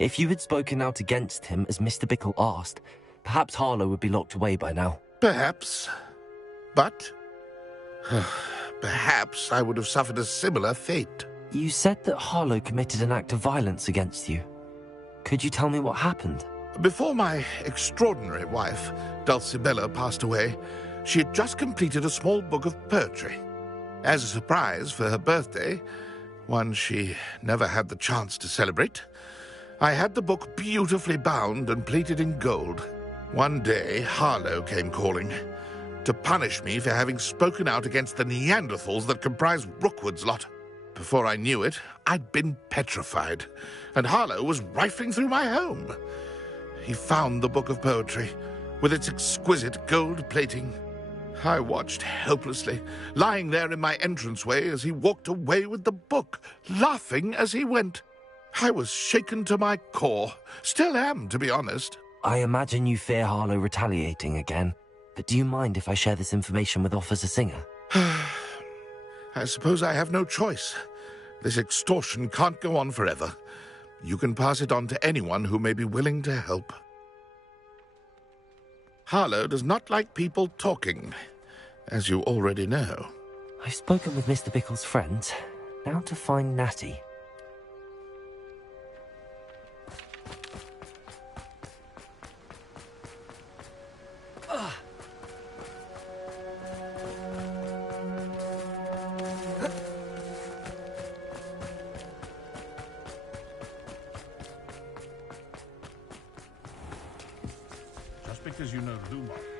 If you had spoken out against him as Mr. Bickle asked, perhaps Harlow would be locked away by now. Perhaps. But perhaps I would have suffered a similar fate. You said that Harlow committed an act of violence against you. Could you tell me what happened? Before my extraordinary wife, Dulcibella, passed away, she had just completed a small book of poetry. As a surprise for her birthday, one she never had the chance to celebrate, I had the book beautifully bound and plated in gold. One day, Harlow came calling to punish me for having spoken out against the Neanderthals that comprise Rookwood's lot. Before I knew it, I'd been petrified, and Harlow was rifling through my home. He found the book of poetry, with its exquisite gold plating. I watched helplessly, lying there in my entranceway as he walked away with the book, laughing as he went. I was shaken to my core. Still am, to be honest. I imagine you fear Harlow retaliating again, but do you mind if I share this information with Officer Singer? I suppose I have no choice. This extortion can't go on forever. You can pass it on to anyone who may be willing to help. Harlow does not like people talking, as you already know. I've spoken with Mr. Bickle's friends. Now to find Natty. Just because you know Lumos.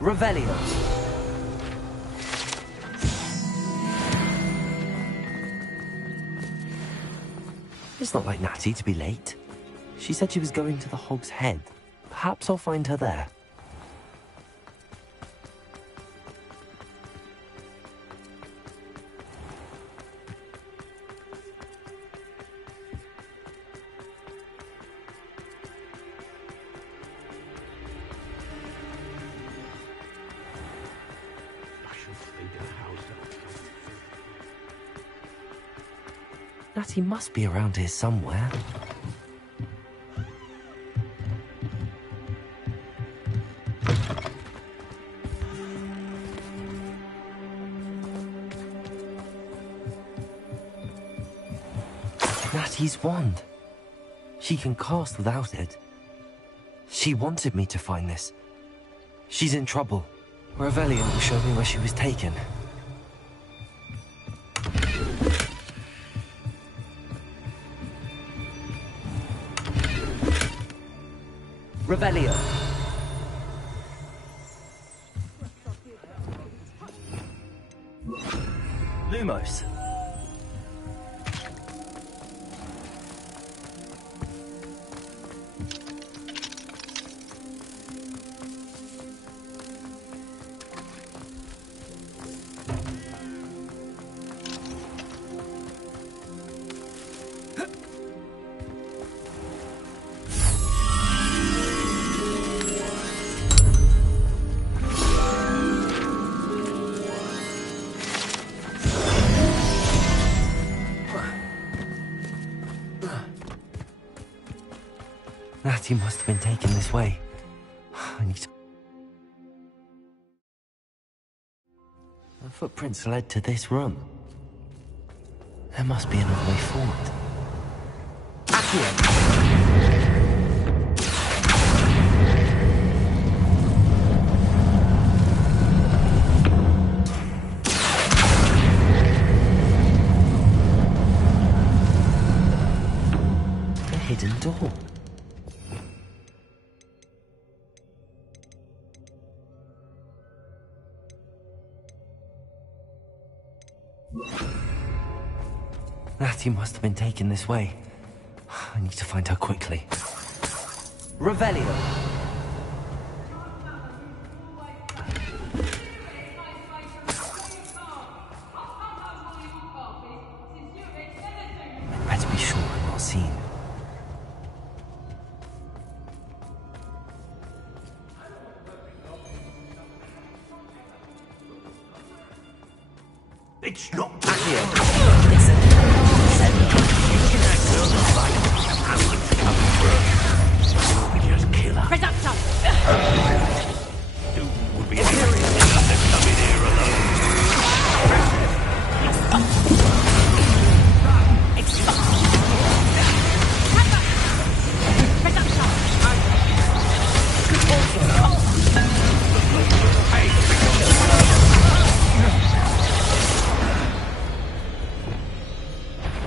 Revelio. It's not like Natty to be late. She said she was going to the Hog's Head. Perhaps I'll find her there. Natty must be around here somewhere. Natty's wand. She can cast without it. She wanted me to find this. She's in trouble. Revelio will show me where she was taken. Revelio. Lumos. Natty must have been taken this way. I need to... The footprints led to this room. There must be another way forward. Accio! A hidden door. Natty must have been taken this way. I need to find her quickly. Revelio. I'd better be sure I'm not seen. It's not Presumption! would be serious enough to come in here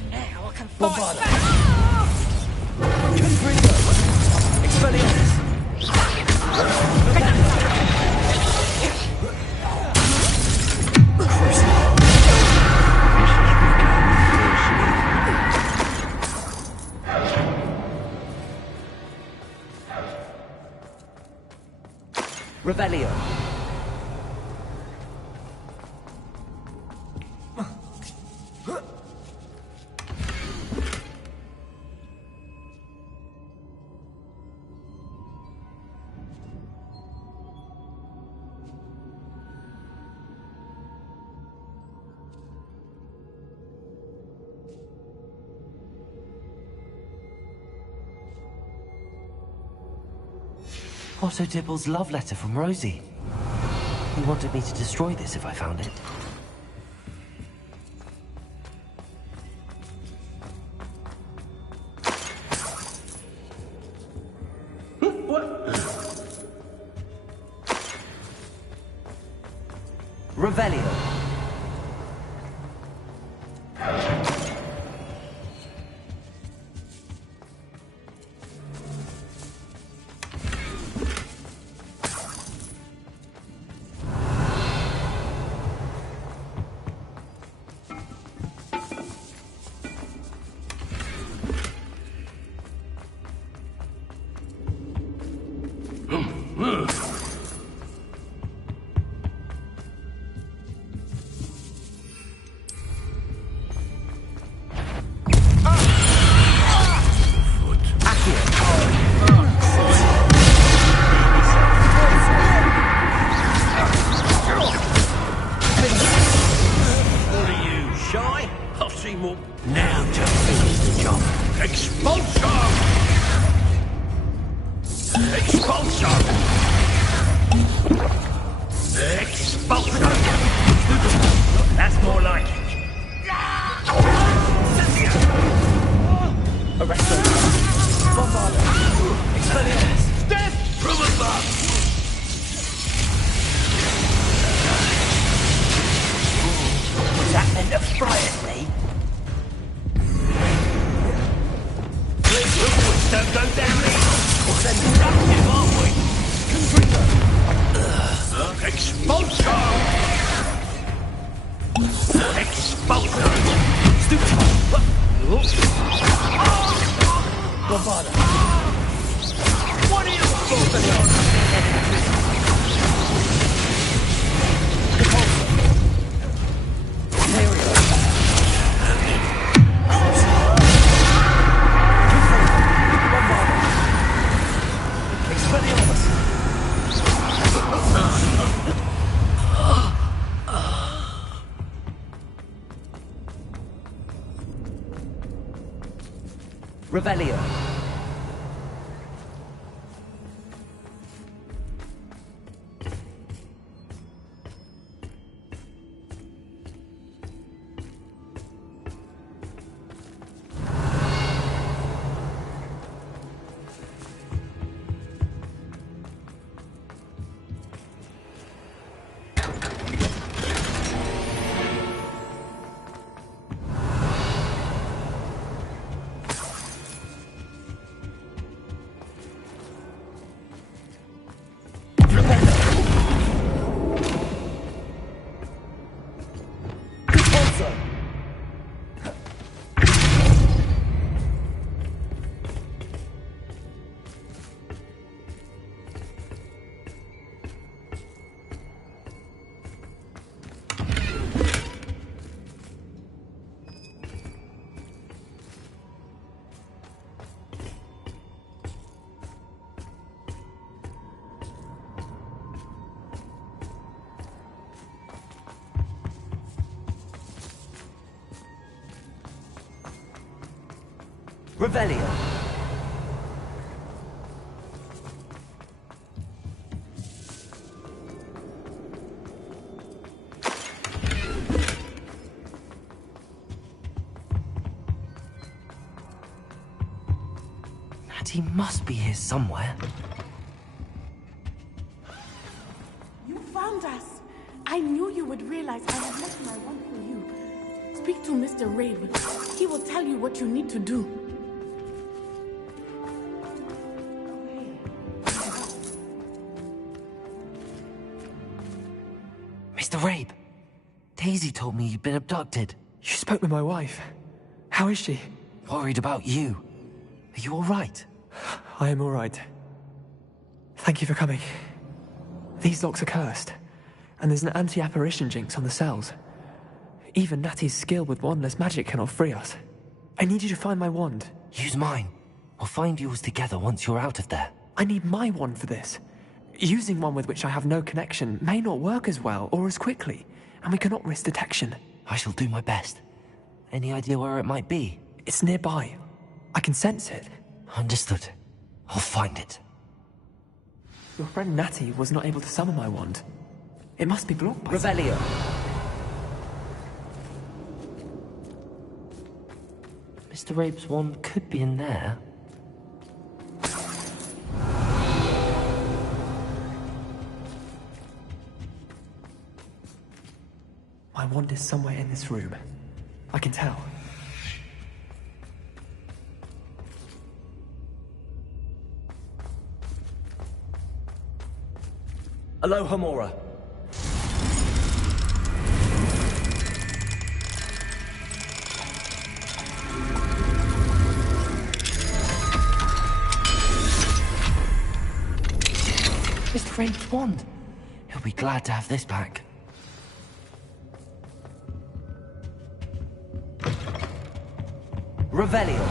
Now I can Well, fight bother. back! Revelio. Otto Dibble's love letter from Rosie. He wanted me to destroy this if I found it. Revelio. Now to finish the job. Expulsion! Expulsion! Expulsion! That's more like it. Arresto. Bombarda. Expelliarmus. Death from above! Was that meant to frighten me? Don't go down there! We're destructive, aren't we? Expulsion! Expulsion! Bombarda. What are you focusing on? Revelio. Revelio. Natty must be here somewhere. You found us. I knew you would realize I have left my wand for you. Speak to Mr. Raid. He will tell you what you need to do. Mr. Rabe, Daisy told me you'd been abducted. You spoke with my wife. How is she? Worried about you. Are you all right? I am all right. Thank you for coming. These locks are cursed, and there's an anti-apparition jinx on the cells. Even Natty's skill with wandless magic cannot free us. I need you to find my wand. Use mine. We'll find yours together once you're out of there. I need my wand for this. Using one with which I have no connection may not work as well or as quickly, and we cannot risk detection. I shall do my best. Any idea where it might be? It's nearby. I can sense it. Understood. I'll find it. Your friend Natty was not able to summon my wand. It must be blocked by... Revelio! Mr. Rabe's wand could be in there. My wand is somewhere in this room. I can tell. Aloha, Mora. Mr. Rabe's wand. He'll be glad to have this back. Revelio.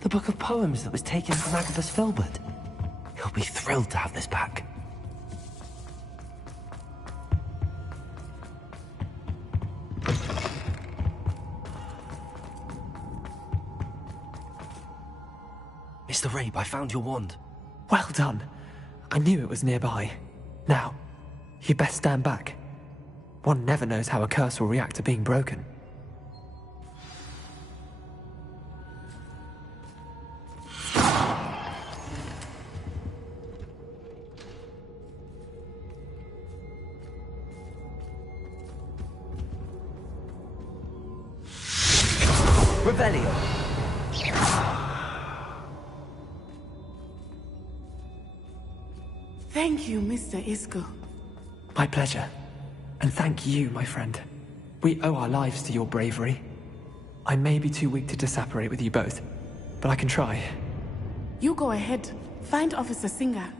The book of poems that was taken from Agabus Filbert. He'll be thrilled to have this back. Mr. Rabe, I found your wand. Well done. I knew it was nearby. Now, you best stand back. One never knows how a curse will react to being broken. Revelio. Thank you, Mr. Isco. My pleasure. And thank you, my friend. We owe our lives to your bravery. I may be too weak to disapparate with you both, but I can try. You go ahead. Find Officer Singer.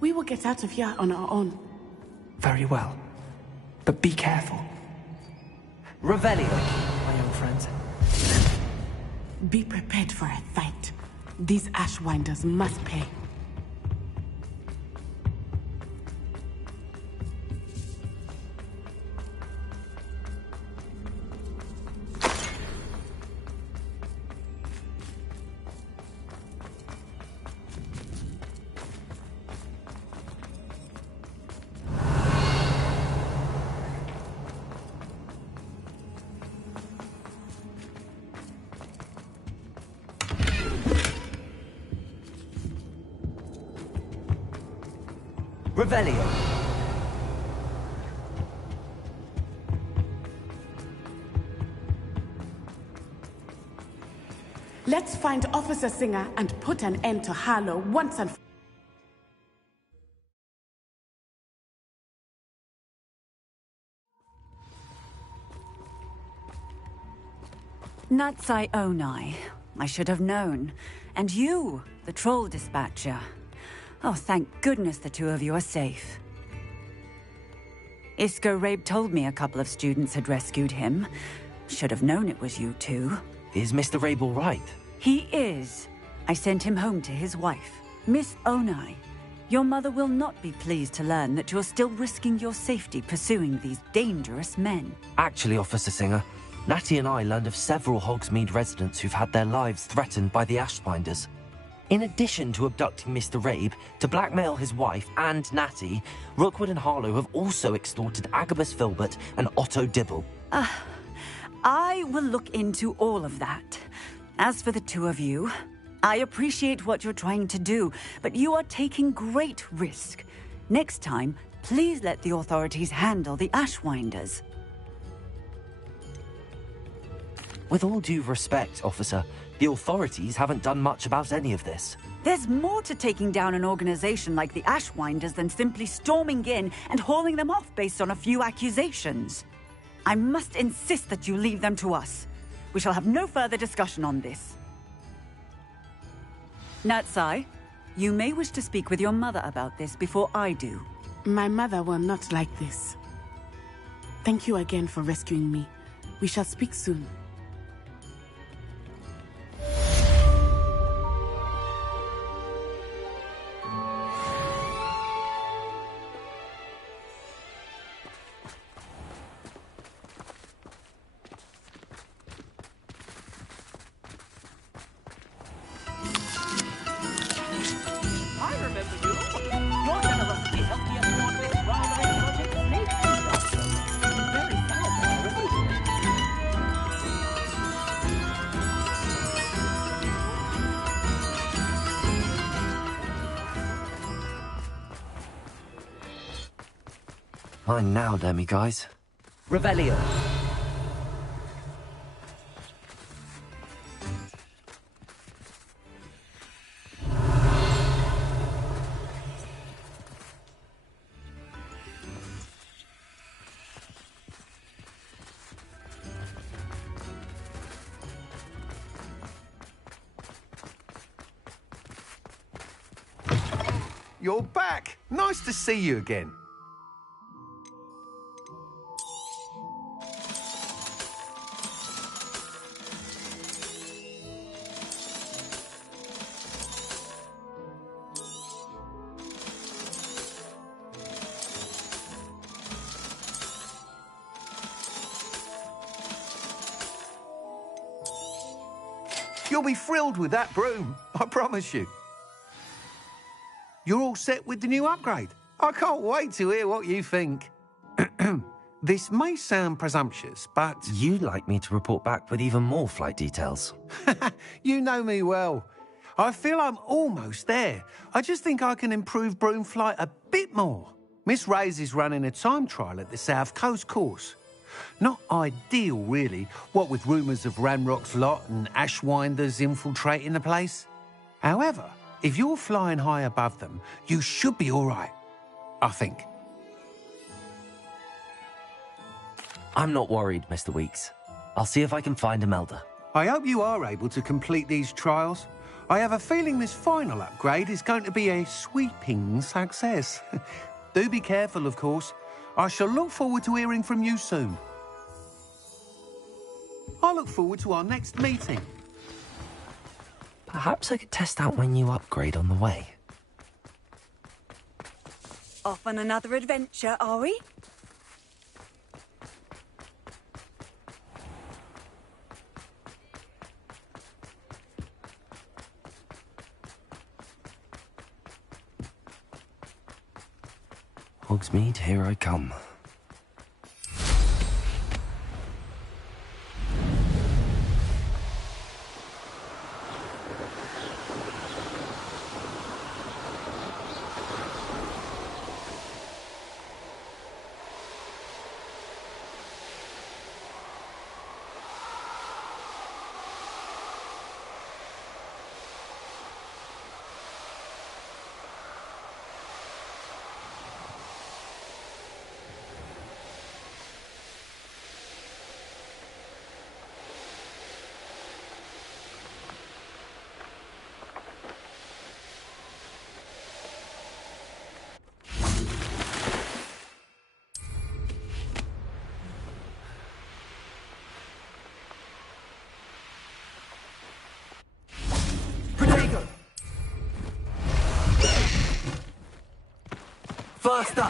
We will get out of here on our own. Very well. But be careful. Revelio. My young friends. Be prepared for a fight. These Ashwinders must pay. Revelio. Let's find Officer Singer and put an end to Harlow once and for Natsai Onai. I should have known. And you, the troll dispatcher. Oh, thank goodness the two of you are safe. Isco Rabe told me a couple of students had rescued him. Should have known it was you two. Is Mr. Rabe all right? He is. I sent him home to his wife, Miss Onai. Your mother will not be pleased to learn that you're still risking your safety pursuing these dangerous men. Actually, Officer Singer, Natty and I learned of several Hogsmeade residents who've had their lives threatened by the Ashbinders. In addition to abducting Mr. Rabe to blackmail his wife and Natty, Rookwood and Harlow have also extorted Agabus Filbert and Otto Dibble. I will look into all of that. As for the two of you, I appreciate what you're trying to do, but you are taking great risk. Next time, please let the authorities handle the Ashwinders. With all due respect, officer, the authorities haven't done much about any of this. There's more to taking down an organization like the Ashwinders than simply storming in and hauling them off based on a few accusations. I must insist that you leave them to us. We shall have no further discussion on this. Natsai, you may wish to speak with your mother about this before I do. My mother will not like this. Thank you again for rescuing me. We shall speak soon. Mine now, Demi guys. Revelio. You're back. Nice to see you again. You'll be thrilled with that broom, I promise you. You're all set with the new upgrade. I can't wait to hear what you think. This may sound presumptuous, but... You'd like me to report back with even more flight details. You know me well. I feel I'm almost there. I just think I can improve broom flight a bit more. Miss Reyes is running a time trial at the South Coast course. Not ideal, really, what with rumours of Ranrock's lot and Ashwinders infiltrating the place. However, if you're flying high above them, you should be all right, I think. I'm not worried, Mr. Weeks. I'll see if I can find Imelda. I hope you are able to complete these trials. I have a feeling this final upgrade is going to be a sweeping success. Do be careful, of course. I shall look forward to hearing from you soon. I look forward to our next meeting. Perhaps I could test out my new upgrade on the way. Off on another adventure, are we? Hogsmeade, here I come. Faster!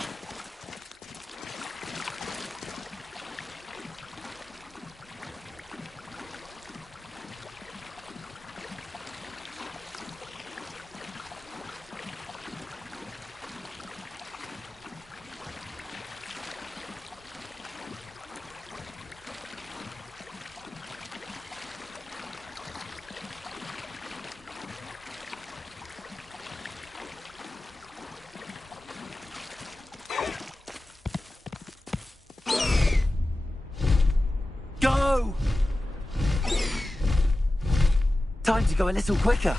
Go! Time to go a little quicker.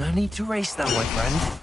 No need to race now, my friend.